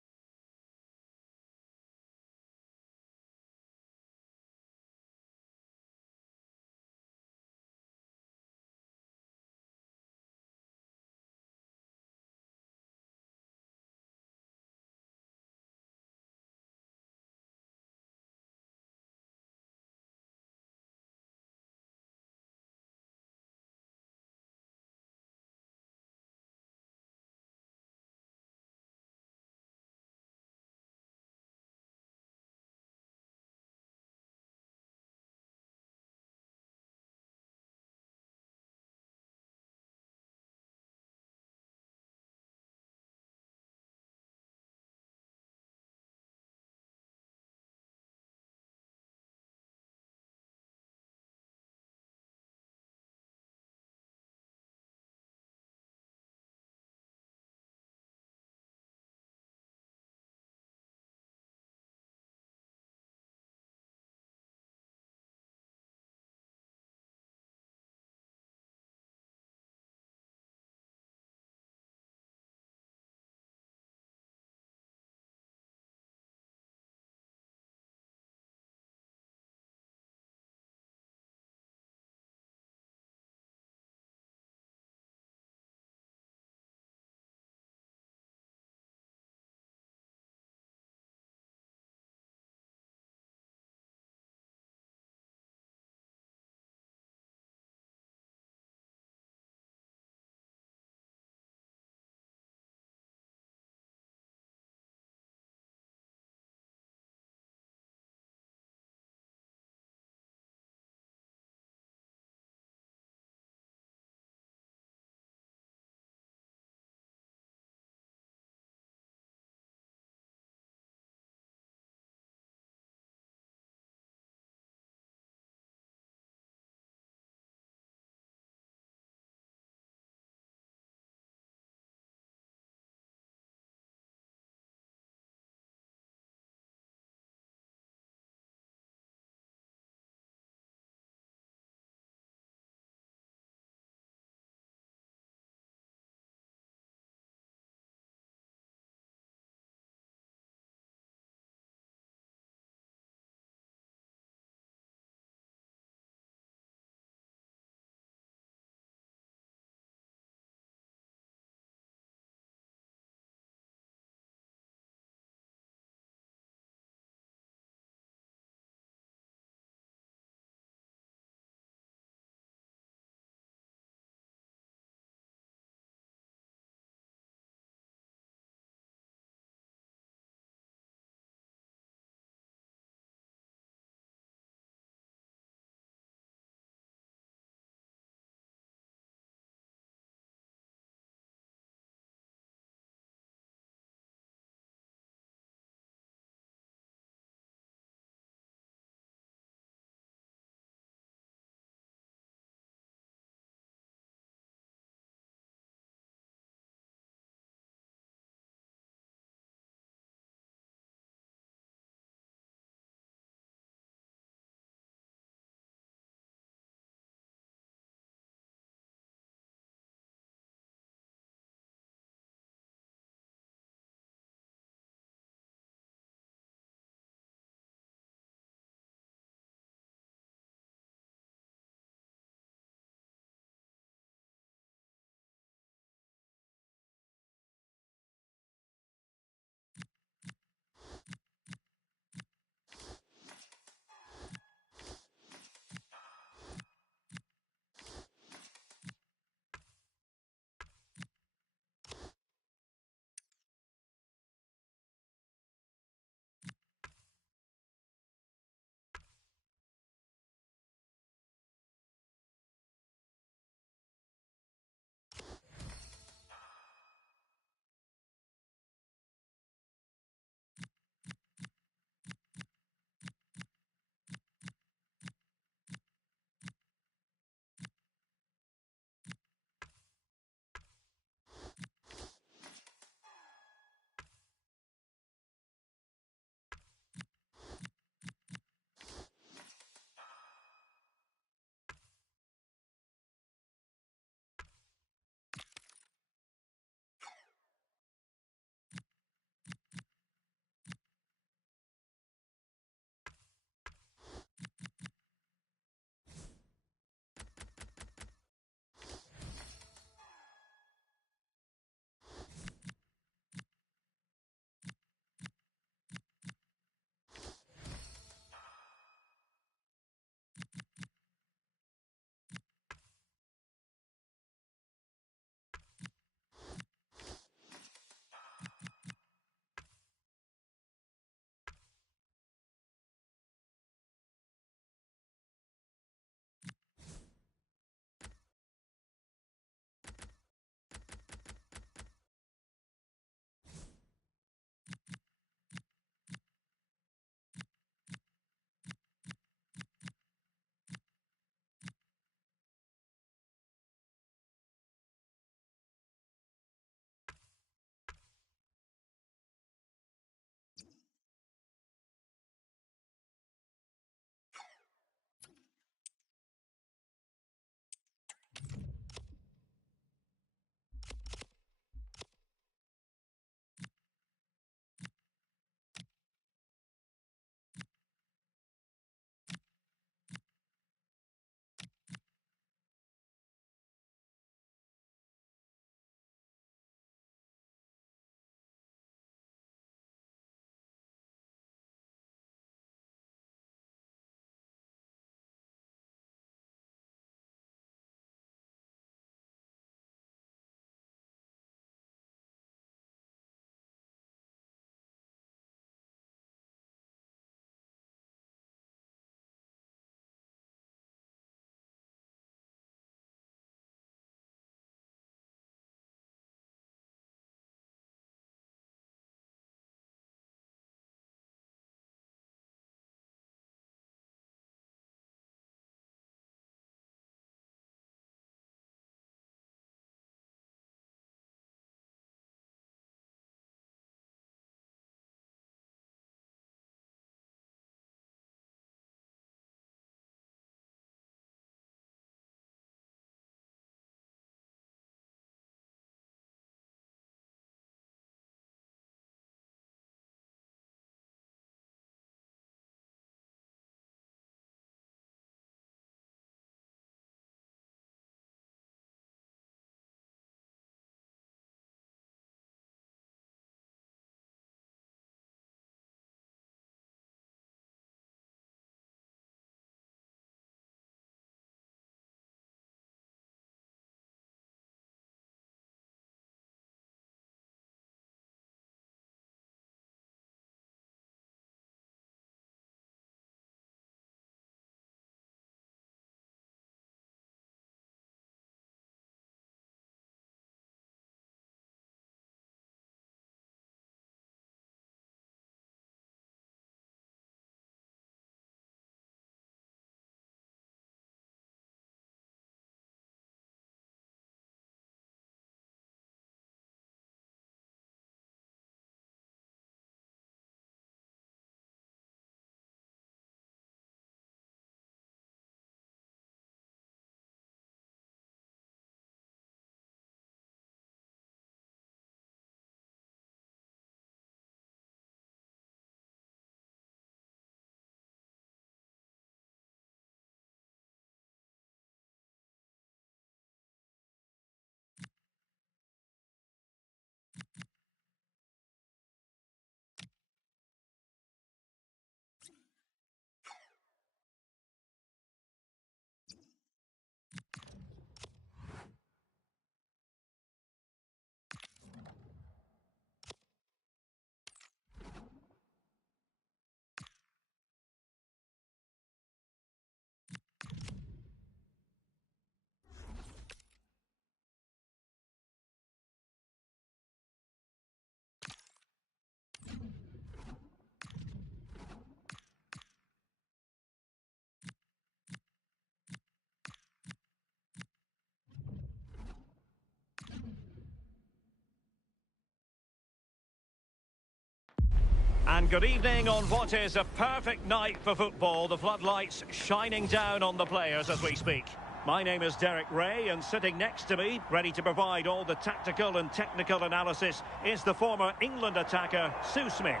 And good evening on what is a perfect night for football. The floodlights shining down on the players as we speak. My name is Derek Ray, and sitting next to me, ready to provide all the tactical and technical analysis, is the former England attacker, Sue Smith.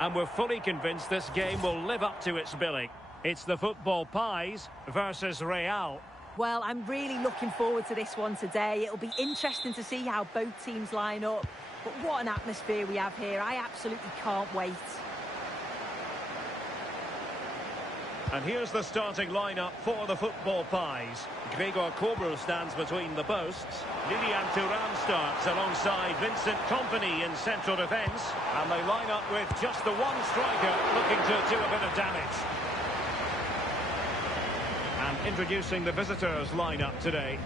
And we're fully convinced this game will live up to its billing. It's the Football Pies versus Real. Well, I'm really looking forward to this one today. It'll be interesting to see how both teams line up. But what an atmosphere we have here. I absolutely can't wait. And here's the starting lineup for the Football Pies. Gregor Kobel stands between the posts. Lilian Thuram starts alongside Vincent Kompany in central defence. And they line up with just the one striker looking to do a bit of damage. And introducing the visitors lineup today.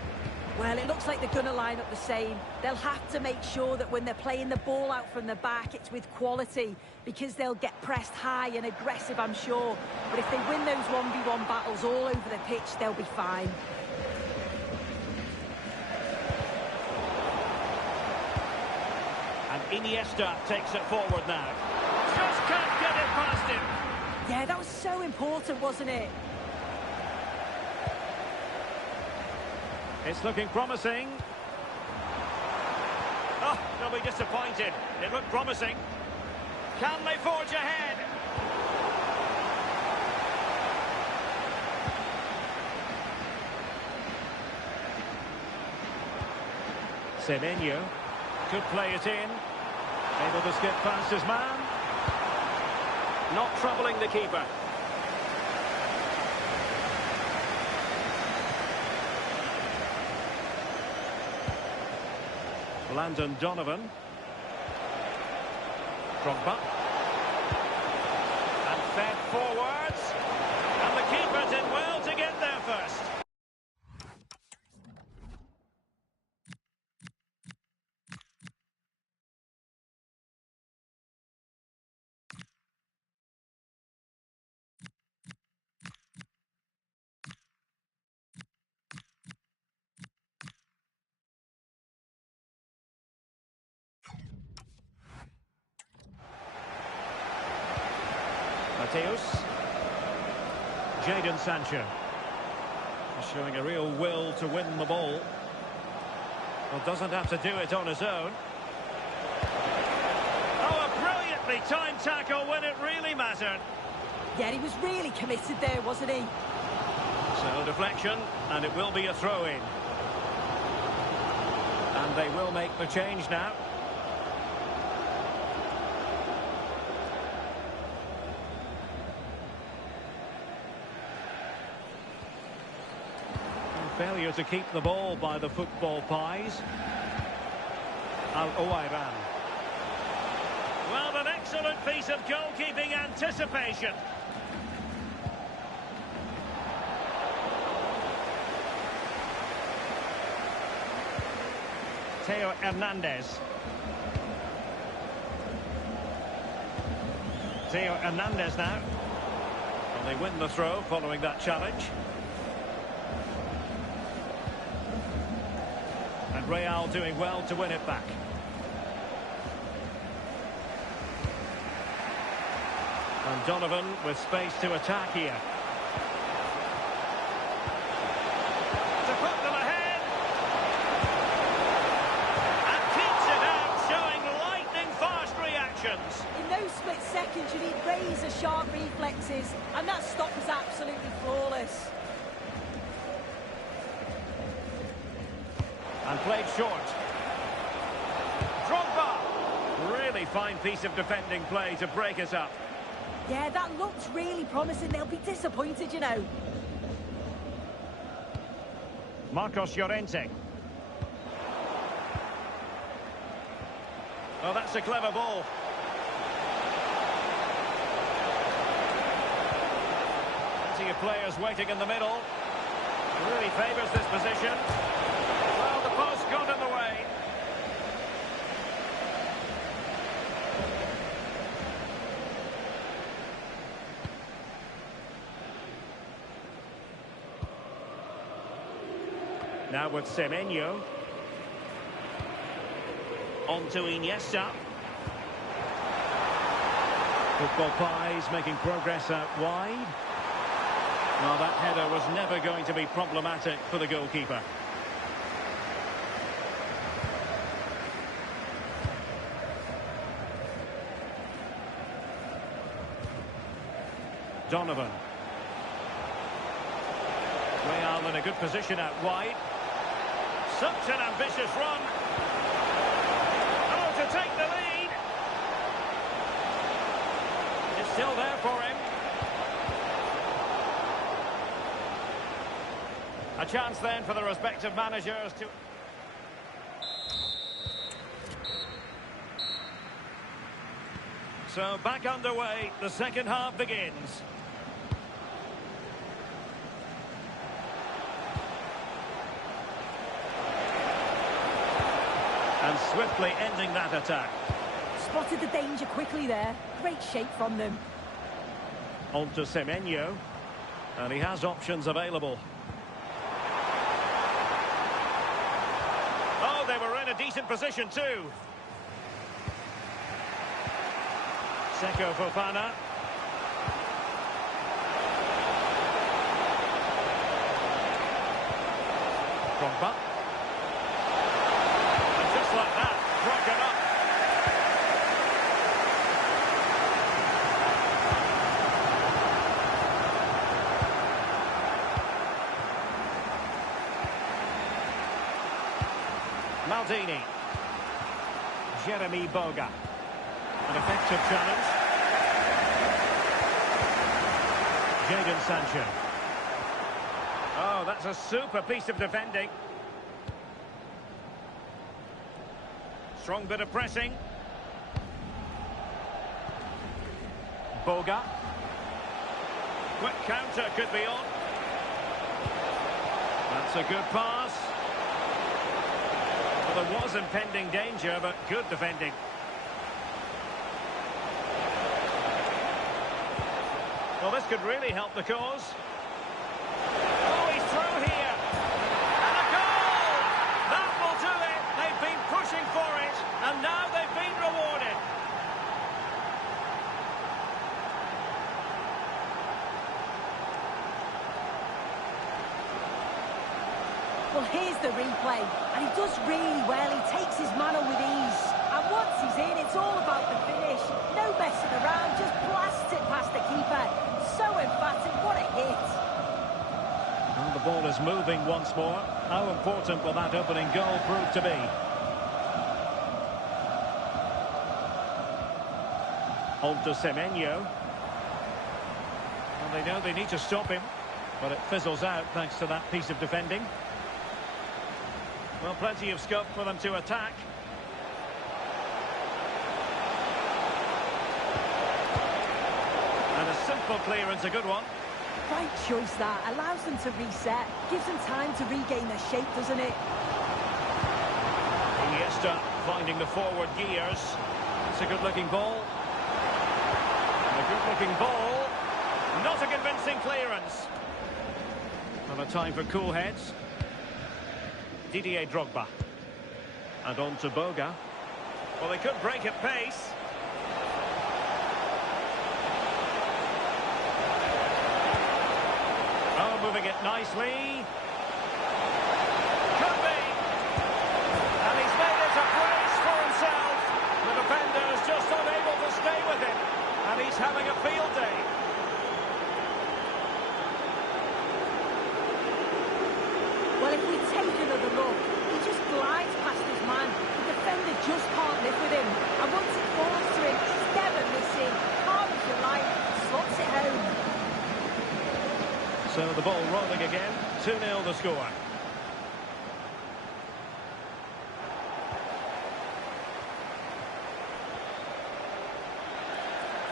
Well, it looks like they're going to line up the same. They'll have to make sure that when they're playing the ball out from the back, it's with quality, because they'll get pressed high and aggressive, I'm sure. But if they win those 1v1 battles all over the pitch, they'll be fine. And Iniesta takes it forward now. Just can't get it past him. Yeah, that was so important, wasn't it? It's looking promising. Oh, they'll be disappointed. It looked promising. Can they forge ahead? Semenyo could play it in. Able to skip past his man. Not troubling the keeper. Landon Donovan. Drogba. And fed forwards. And the keeper did well to get there first. Mateus. Jadon Sancho. Showing a real will to win the ball. Well, doesn't have to do it on his own. Oh, a brilliantly timed tackle when it really mattered. Yeah, he was really committed there, wasn't he? So deflection, and it will be a throw-in. And they will make the change now. Failure to keep the ball by the Football Pies. Al-Owairan. Well, an excellent piece of goalkeeping anticipation. Theo Hernandez. Theo Hernandez now. And they win the throw following that challenge. And Real doing well to win it back. And Donovan with space to attack here. To put them ahead. And keeps it out, showing lightning-fast reactions. In those split seconds, you need razor-sharp reflexes, and that stop was absolutely flawless. And played short. Drogba! Really fine piece of defending play to break us up. Yeah, that looked really promising. They'll be disappointed, you know. Marcos Llorente. Oh, that's a clever ball. Plenty of players waiting in the middle. Really favours this position. Well, the post got in the way. Now with Semenyo. On to Iniesta. Football Pies making progress out wide. Well, that header was never going to be problematic for the goalkeeper. Donovan. Real in a good position out wide. Such an ambitious run. Oh, to take the lead. It's still there for him. A chance then for the respective managers to... So back underway, the second half begins. And swiftly ending that attack. Spotted the danger quickly there. Great shape from them. On to Semenyo. And he has options available. Oh, they were in a decent position too. Seko Fofana. Drogba. And just like that, broken up. Maldini. Jeremy Boga. An effective challenge. Jadon Sancho. Oh, that's a super piece of defending. Strong bit of pressing. Boga. Quick counter could be on. That's a good pass. Well, there was impending danger, but good defending. Well, this could really help the cause. Oh, he's through here. And a goal! That will do it. They've been pushing for it, and now they've been rewarded. Well, here's the replay, and he does really well. He takes his man on with ease. And once he's in, it's all about the finish. No messing around, just blasts it past the keeper. So emphatic, what a hit. Well, the ball is moving once more. How important will that opening goal prove to be? On to Semenyo. Well, they know they need to stop him, but it fizzles out thanks to that piece of defending. Well, plenty of scope for them to attack. And a simple clearance, a good one. Right choice that. Allows them to reset. Gives them time to regain their shape, doesn't it? Iniesta finding the forward gears. It's a good-looking ball. And a good-looking ball. Not a convincing clearance. And a time for cool heads. Didier Drogba. And on to Boga. Well, they could break at pace. Oh, moving it nicely. Could be. And he's made it a brace for himself. The defender is just unable to stay with him. And he's having a field day. Well, if we take another look, he just glides past his man. The defender just can't live with him. And once it falls to him, he's never missing. Calm as you like, slots it home. So the ball rolling again. 2-0 the score.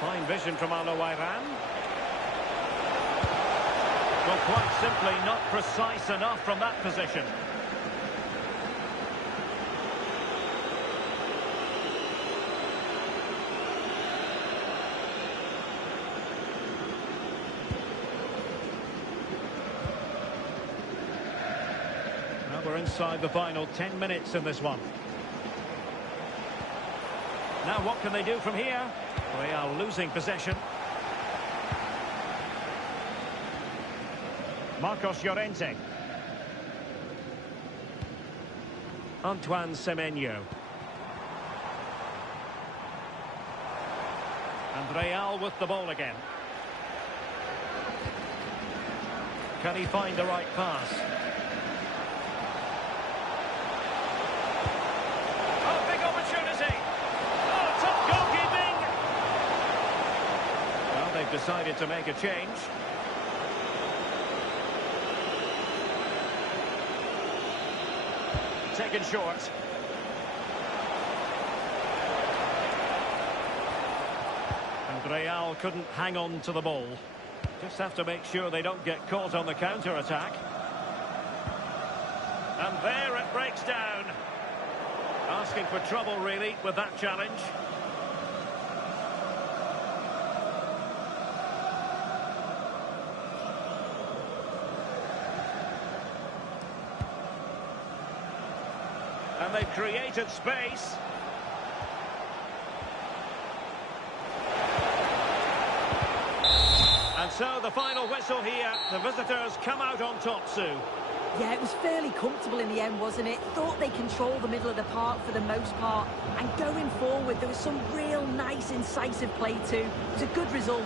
Fine vision from Alawairan. Well, quite simply not precise enough from that position. Well, we're inside the final 10 minutes in this one. Now what can they do from here? Real losing possession. Marcos Llorente. Antoine Semenyo. And Real with the ball again. Can he find the right pass? Oh, big opportunity. Oh, top goalkeeping. Well, they've decided to make a change. Taken short. And Real couldn't hang on to the ball. Just have to make sure they don't get caught on the counter-attack. And there it breaks down. Asking for trouble, really, with that challenge. And they've created space. And so the final whistle here. The visitors come out on top, Sue. Yeah, it was fairly comfortable in the end, wasn't it? Thought they controlled the middle of the park for the most part. And going forward, there was some real nice, incisive play too. It was a good result.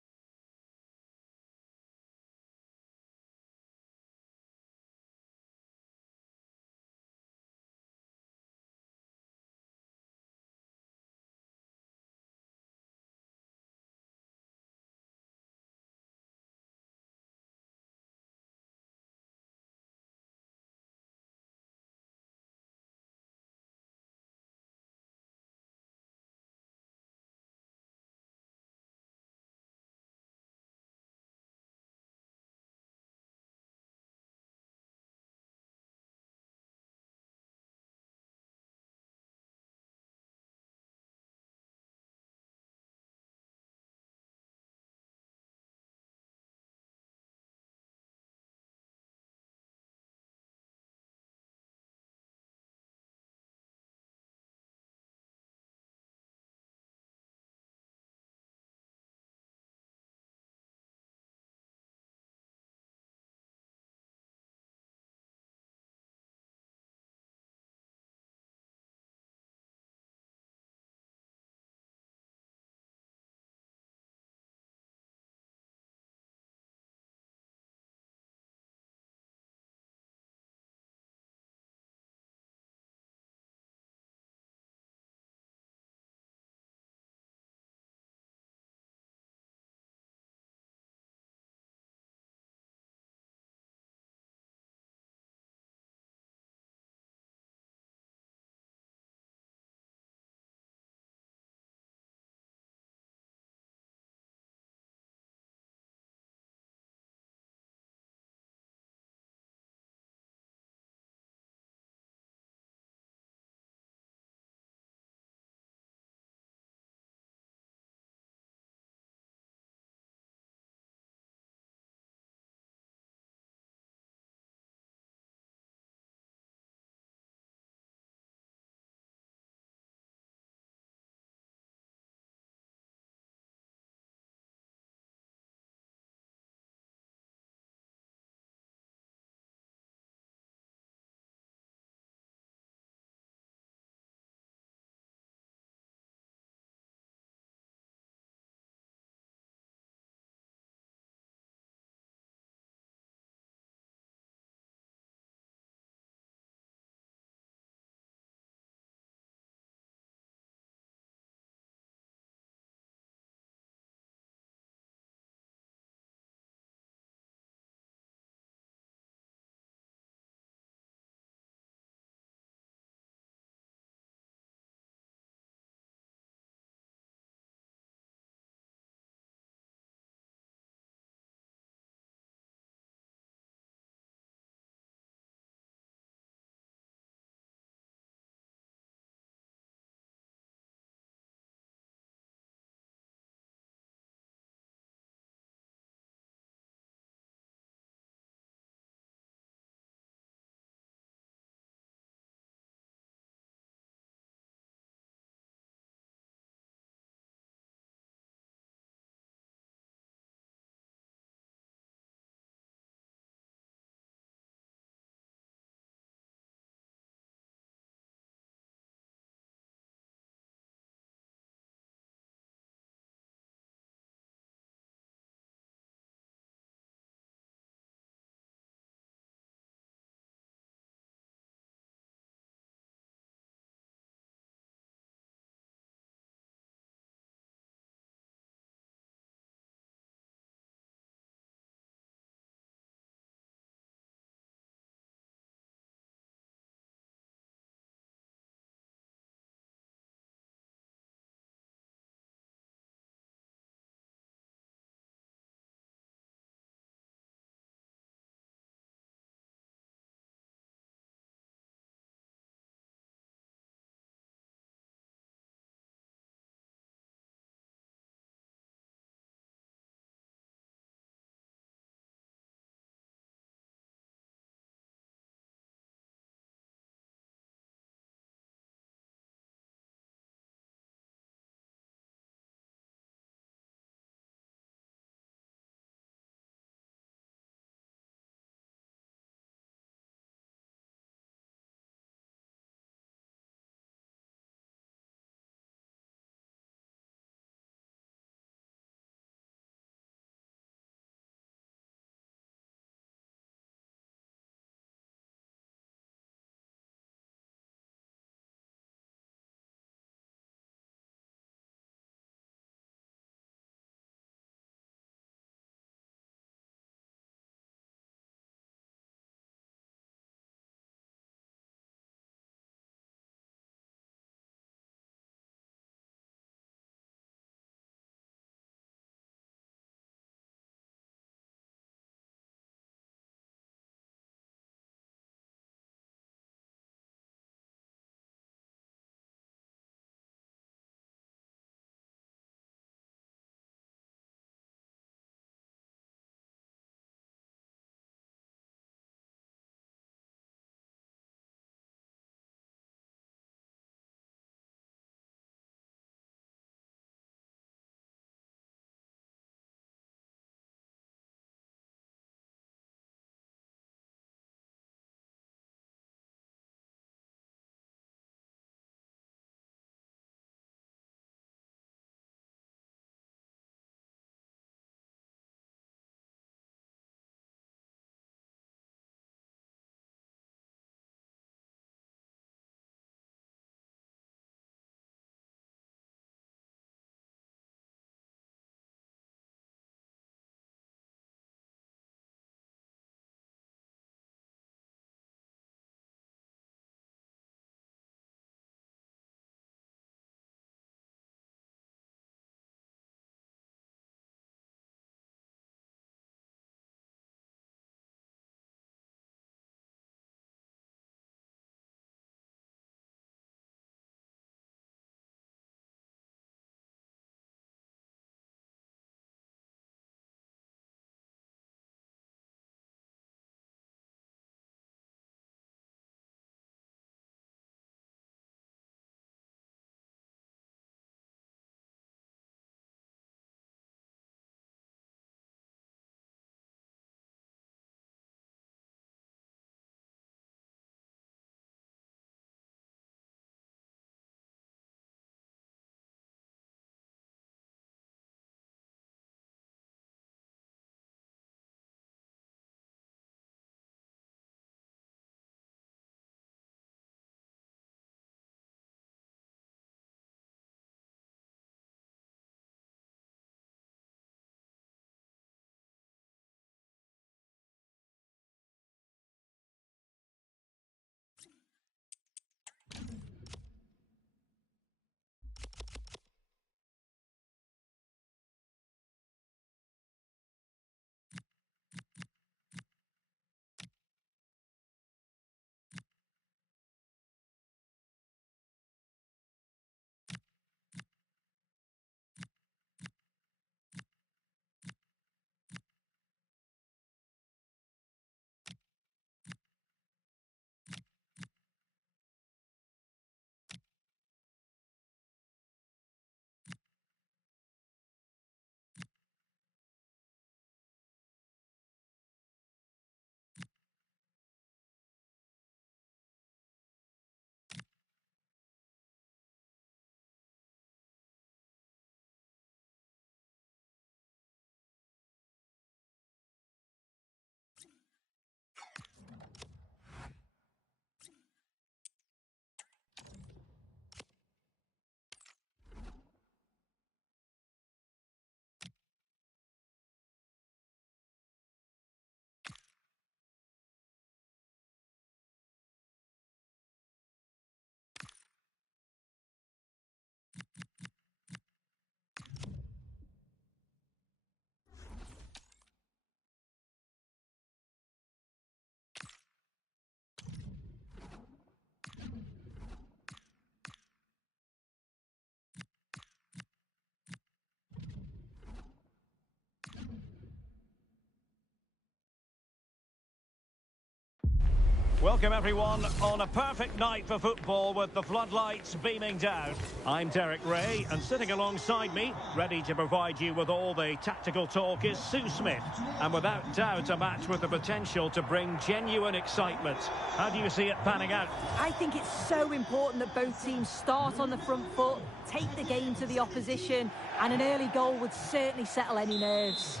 Welcome everyone on a perfect night for football with the floodlights beaming down. I'm Derek Ray, and sitting alongside me, ready to provide you with all the tactical talk, is Sue Smith. And without doubt a match with the potential to bring genuine excitement. How do you see it panning out? I think it's so important that both teams start on the front foot, take the game to the opposition, and an early goal would certainly settle any nerves.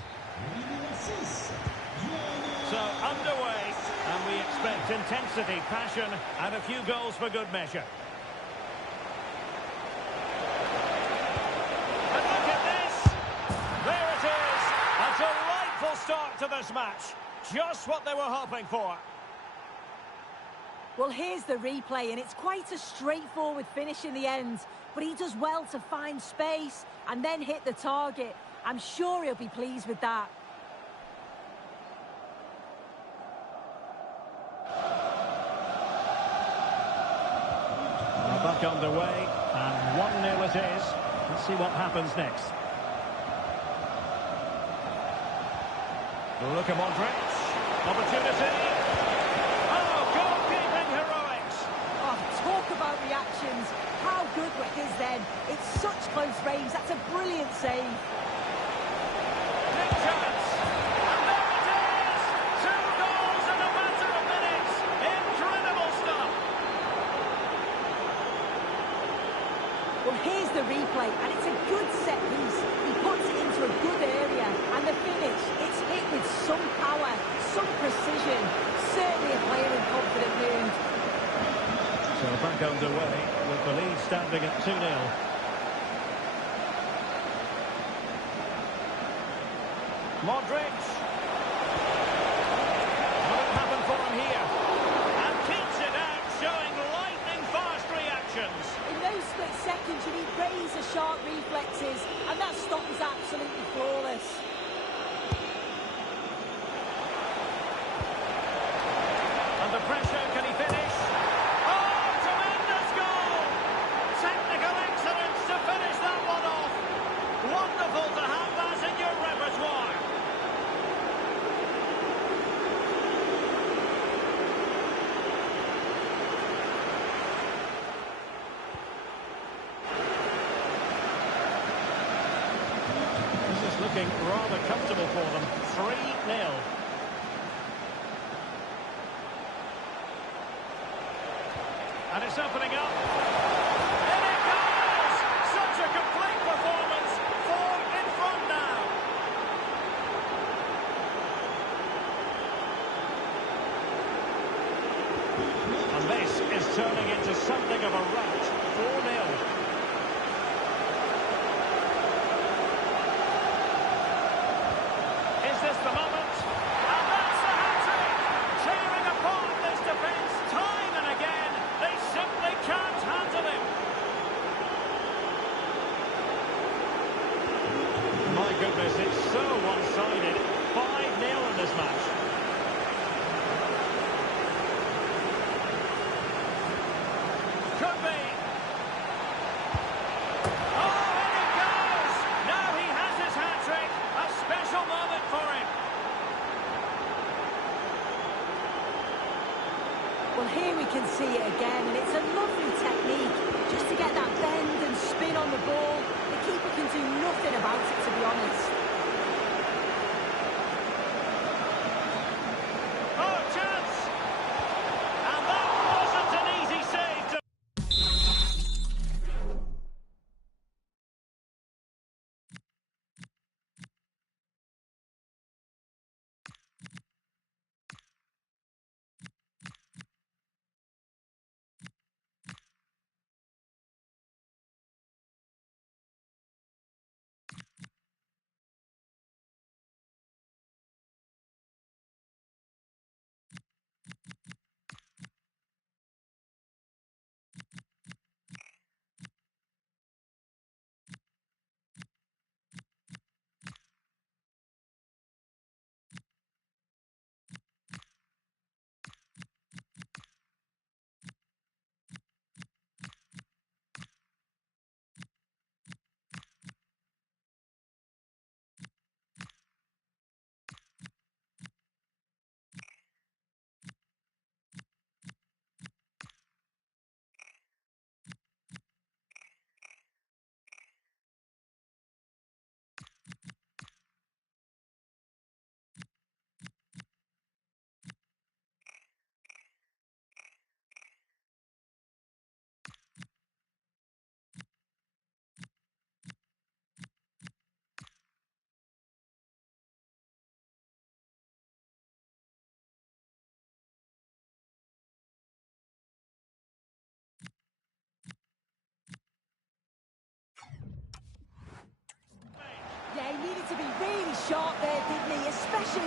So underway, and we expect intensity, passion, and a few goals for good measure. And look at this! There it is! A delightful start to this match. Just what they were hoping for. Well, here's the replay, and it's quite a straightforward finish in the end. But he does well to find space and then hit the target. I'm sure he'll be pleased with that. Back underway, and 1-0 it is. Let's see what happens next. Luka Modric, opportunity. Oh, goalkeeping heroics. Oh, talk about reactions. How good were his then? It's such close range. That's a brilliant save. Big chance. And there it is. 2 goals in a matter of minutes. Incredible stuff. Well, here's the replay, and it's a good set piece. He puts it into a good area, and the finish, it's hit with some power, some precision. Certainly a player in confident mood. So back underway with the lead standing at 2-0. Modric. Will it happen for him here? And keeps it out, showing lightning-fast reactions. In those split seconds, you need razor-sharp reflexes, and that stop is absolutely flawless. Under pressure, can he finish? Oh, tremendous goal! Technical excellence to finish that one off. Wonderful to have that in your repertoire. This is looking rather comfortable for them. 3-0. And it's opening up. In it goes! Such a complete performance. 4 in front now. And this is turning into something of a rout. 4-0. Is this the moment? And that's the hat-trick! Tearing apart this defence time and again. They simply can't handle him. My goodness, it's so one-sided. 5-0 in this match. Could be. Oh, in it goes! Now he has his hat-trick. A special moment for him. Well, here we can see it again, and it's a lovely technique. Just to get that bend and spin on the ball, the keeper can do nothing about it, to be honest. Oh, chance! And that wasn't an easy save to...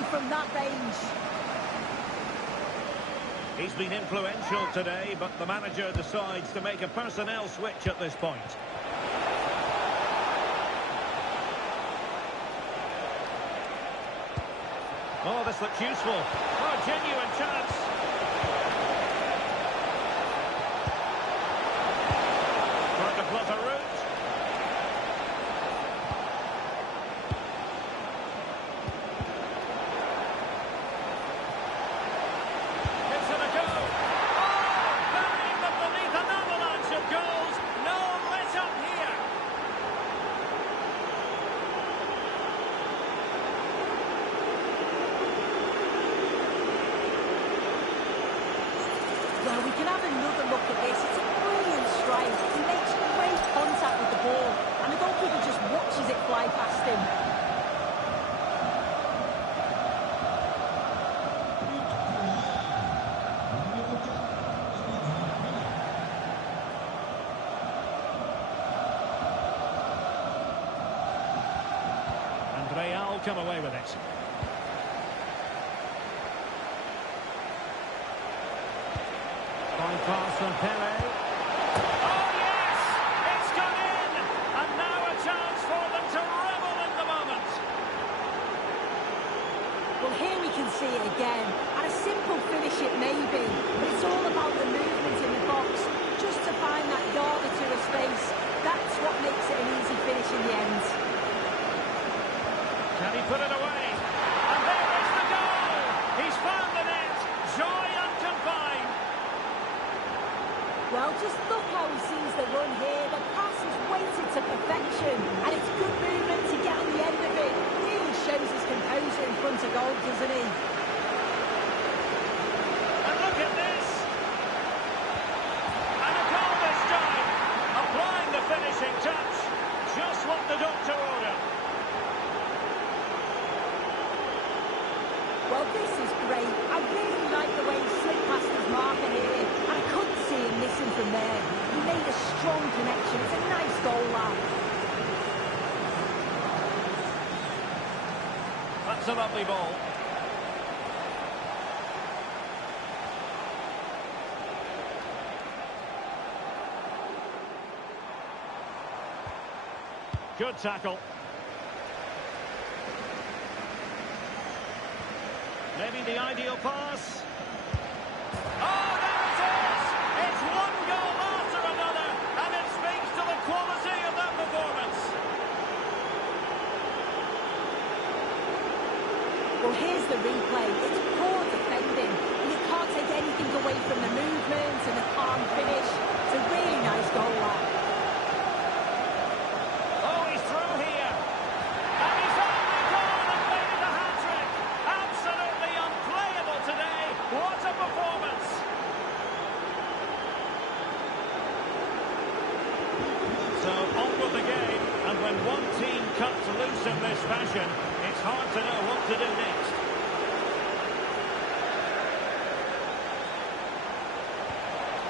from that range. He's been influential today, but the manager decides to make a personnel switch at this point. Oh, this looks useful. Oh, genuine chance. Trying to plot a route. Gives it a go. Oh, buried them beneath an avalanche of goals. No let up here. Well, we can have another look at this. It's a brilliant strike. He makes great contact with the ball, and the goalkeeper just watches it fly past him. And Real come away with it. Fine pass from Pele. Oh, yes! It's gone in! And now a chance for them to revel in the moment. Well, here we can see it again. And a simple finish it may be, but it's all about the movement in the box. Just to find that yard or two of space. That's what makes it an easy finish in the end. Can he put it away? And there is the goal! He's found the net! Joy unconfined! Well, just look how he sees the run here. The pass is weighted to perfection, and it's good movement to get on the end of it. Really shows his composure in front of goal, doesn't he? And look at this! And a goal this time! Applying the finishing touch. Just what the doctor ordered. Well, this is great. I really like the way he slipped past his marker here. And I couldn't see him missing from there. He made a strong connection. It's a nice goal, lad. That's a lovely ball. Good tackle. Maybe the ideal pass. Oh, there it is! It's one goal after another, and it speaks to the quality of that performance. Well, here's the replay. It's poor defending. You can't take anything away from the movement and the calm finish. It's a really nice goal, lad. Oh, he's through here. And he's only gone and made the hat-trick. Absolutely unplayable today. What a performance. So, on with the game. And when one team cuts loose in this fashion, it's hard to know what to do next.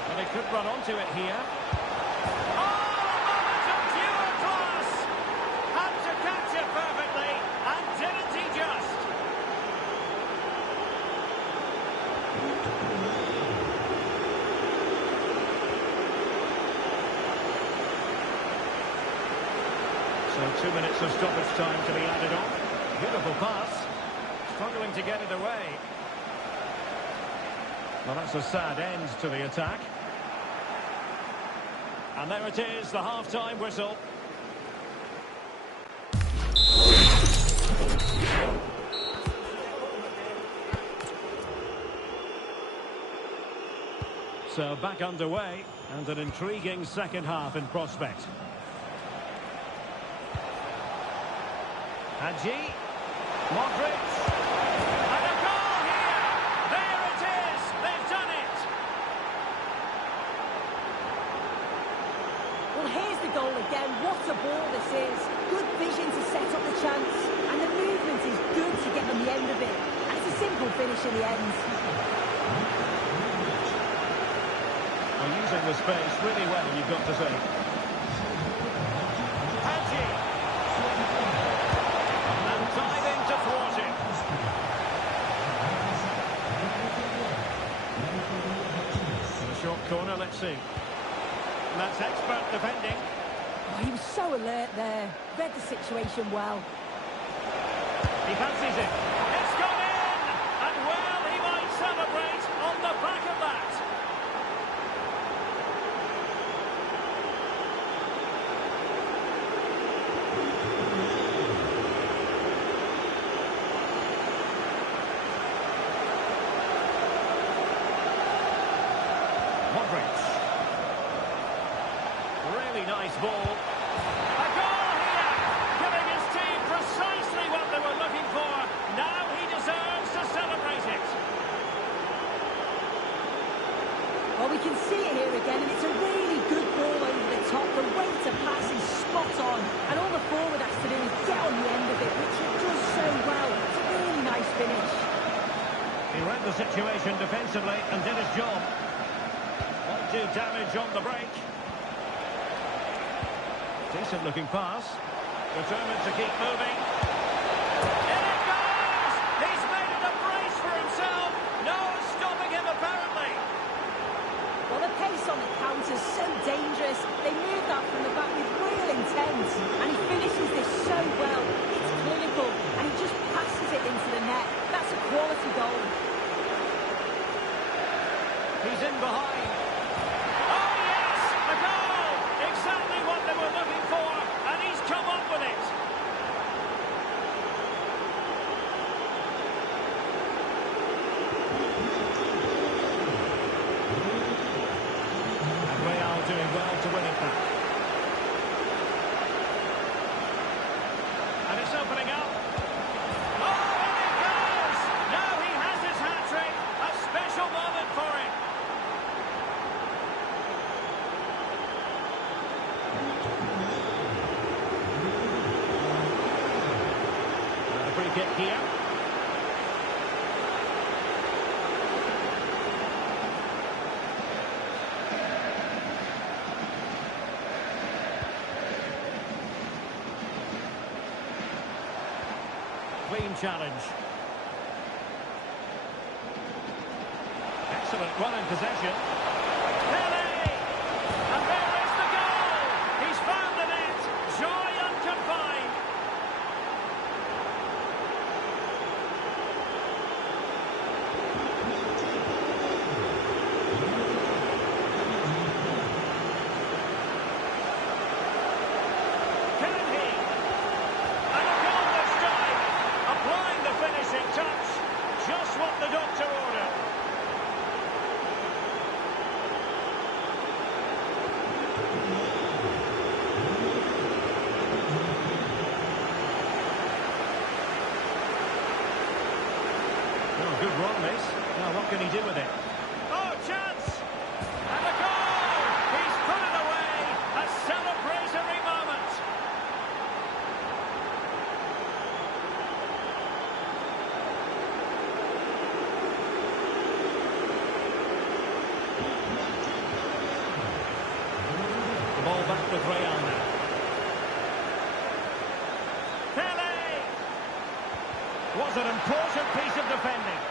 But he could run onto it here. Oh, a moment of pure class! Had to catch it perfectly, and didn't he just? So 2 minutes of stoppage time to be added on. Beautiful pass. Struggling to get it away. Well, that's a sad end to the attack. And there it is, the half-time whistle. So back underway, and an intriguing second half in prospect. Hadji, Modric, and a goal here! There it is! They've done it! Well, here's the goal again. What a ball this is. Good vision to set up the chance. And the movement is good to get on the end of it. And it's a simple finish in the end. Well, using the space really well, you've got to say. Hadji! And diving to thwart it. Tomiyasu. And that's expert defending. Oh, he was so alert there. Read the situation well. He fancies it. It's gone in! And well, he might celebrate on the back of that. Really nice ball. A goal here, giving his team precisely what they were looking for. Now he deserves to celebrate it. Well, we can see it here again, and it's a really good ball over the top. The way to pass is spot on, and all the forward has to do is get on the end of it, which he does so well. It's a really nice finish. He read the situation defensively and did his job. Won't do damage on the break. Decent looking pass. Determined to keep moving. In it goes! He's made it a brace for himself. No stopping him apparently. Well, the pace on the counter's so dangerous. They move that from the back with real intent. And he finishes this so well. It's clinical. And he just passes it into the net. That's a quality goal. He's in behind. Oh, yes! A goal! Exactly what they were looking for. And he's come up with it. And Real doing well to win it back. And it's opening up. Oh, and it goes! Now he has his hat-trick. A special moment for him. And a free kick here. Clean challenge. Excellent run in possession. Pele! And there is the goal! He's found the net. Joy unconfined. Can he? And a goal this time. Applying the finishing touch. Just what the doctor ordered. Oh, good run, this. Now, what can he do with it? Oh, chance! And the goal! He's put it away! A celebratory moment! The ball back with Real now. Pele! Was an important piece of defending.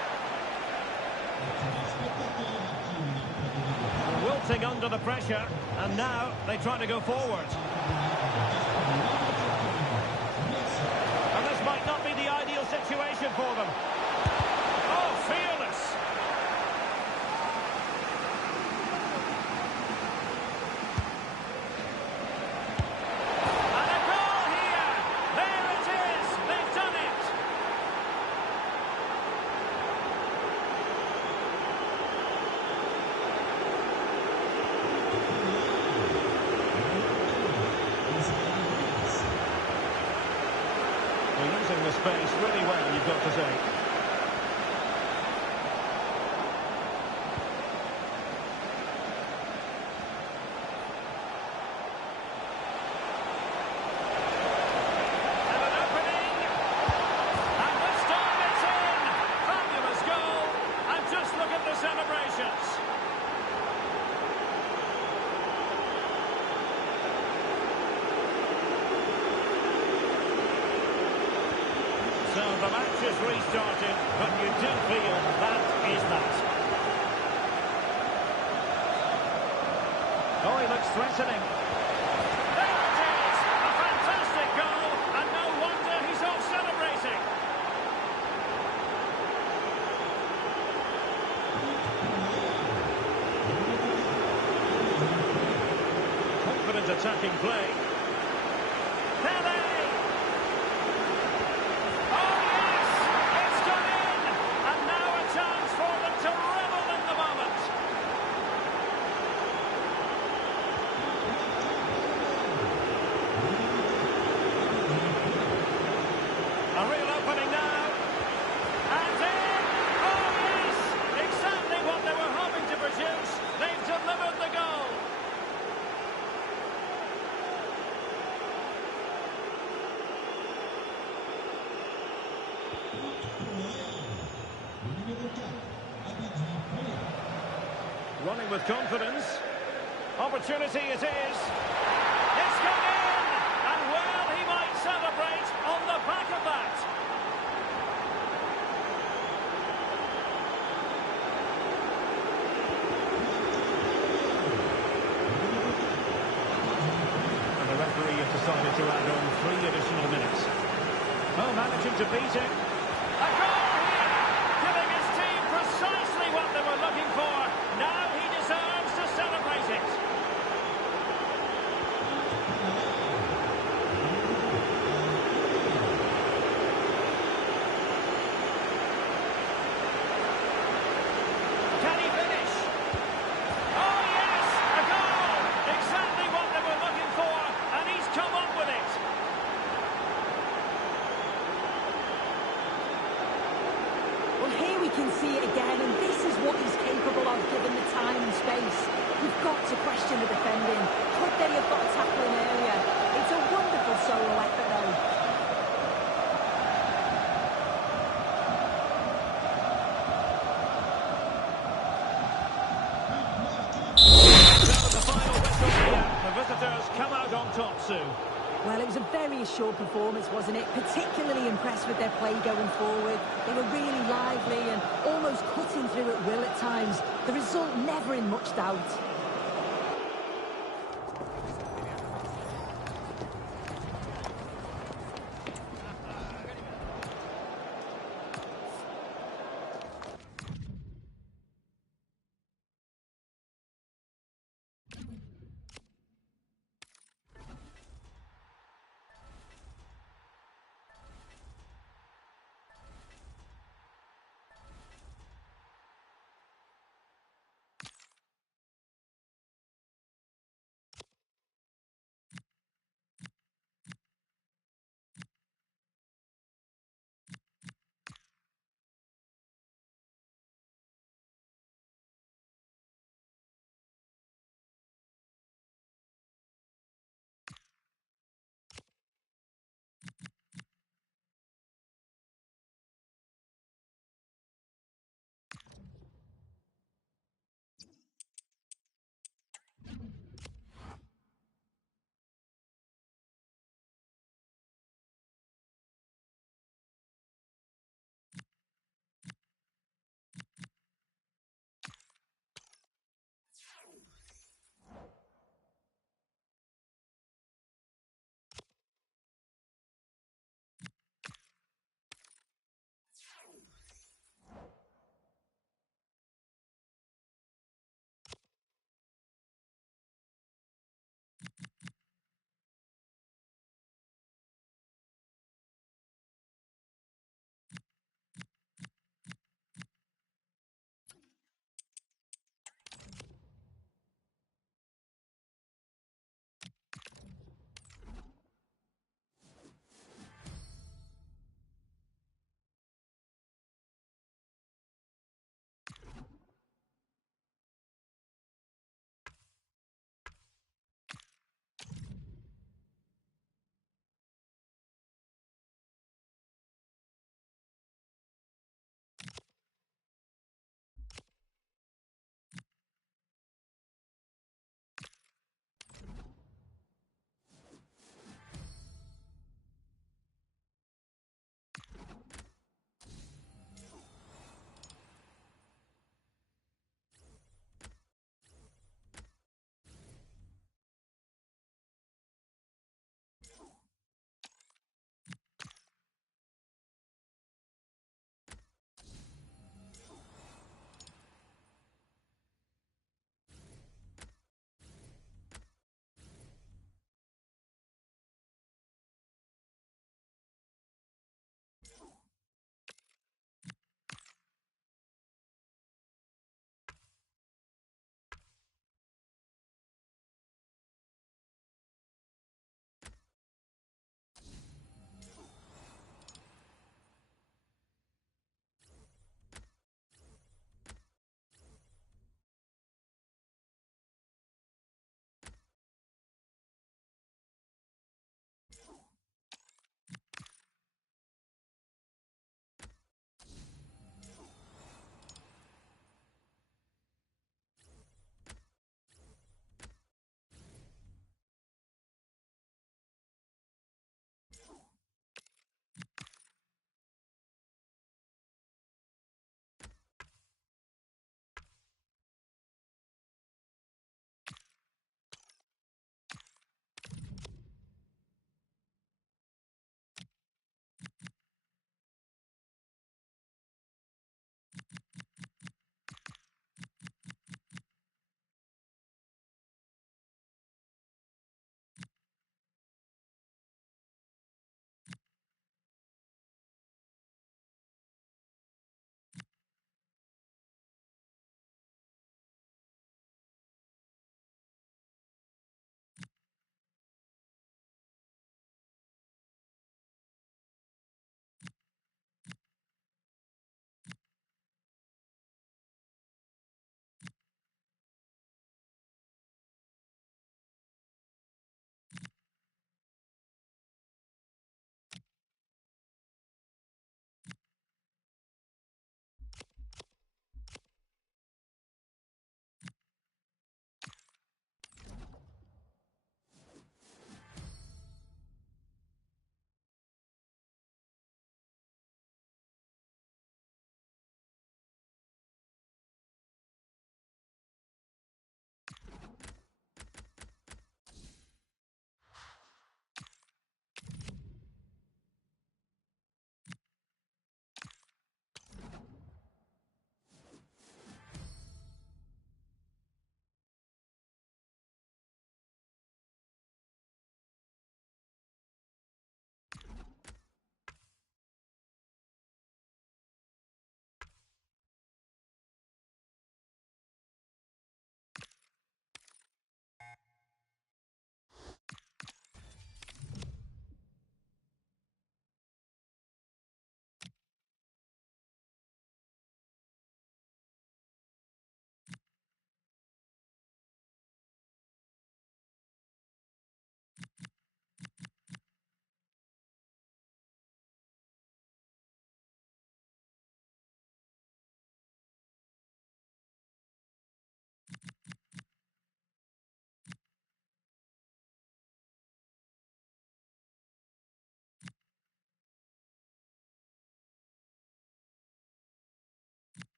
Wilting under the pressure, and now they try to go forward. And this might not be the ideal situation for them. Oh, fearless! And a goal here! There it is! They've done it! They're using the space really well, you've got to say. And an opening! And this time it's in! Fabulous goal! And just look at the celebrations! So the match is restarted, but you do feel that is that. threatening. There it is! A fantastic goal, and no wonder he's off celebrating. Confident attacking play. Pele! Oh yes! It's gone in! And now a chance for them to revel in the moment. A real opening now. And in! Oh yes! Exactly what they were hoping to produce. They've delivered the goal. Running with confidence. Opportunity it is. It's gone in! And well, he might celebrate on the back of that. And the referee has decided to add on 3 additional minutes. Oh, managing to beat it. A goal here! Giving his team precisely what they were looking for. Now he deserves to celebrate it. Can he finish? Oh yes, a goal! Exactly what they were looking for, and he's come up with it. Well, here we can see it again, and this is what he's capable of given the time and space. You've got to question the defending. Could they have got a tackle in earlier? It's a wonderful solo effort, though. That was the final whistle here. The visitors come out on top, Sue. Well, it was a very assured performance, wasn't it? Particularly impressed with their play going forward. They were really lively and almost cutting through at will at times. The result never in much doubt.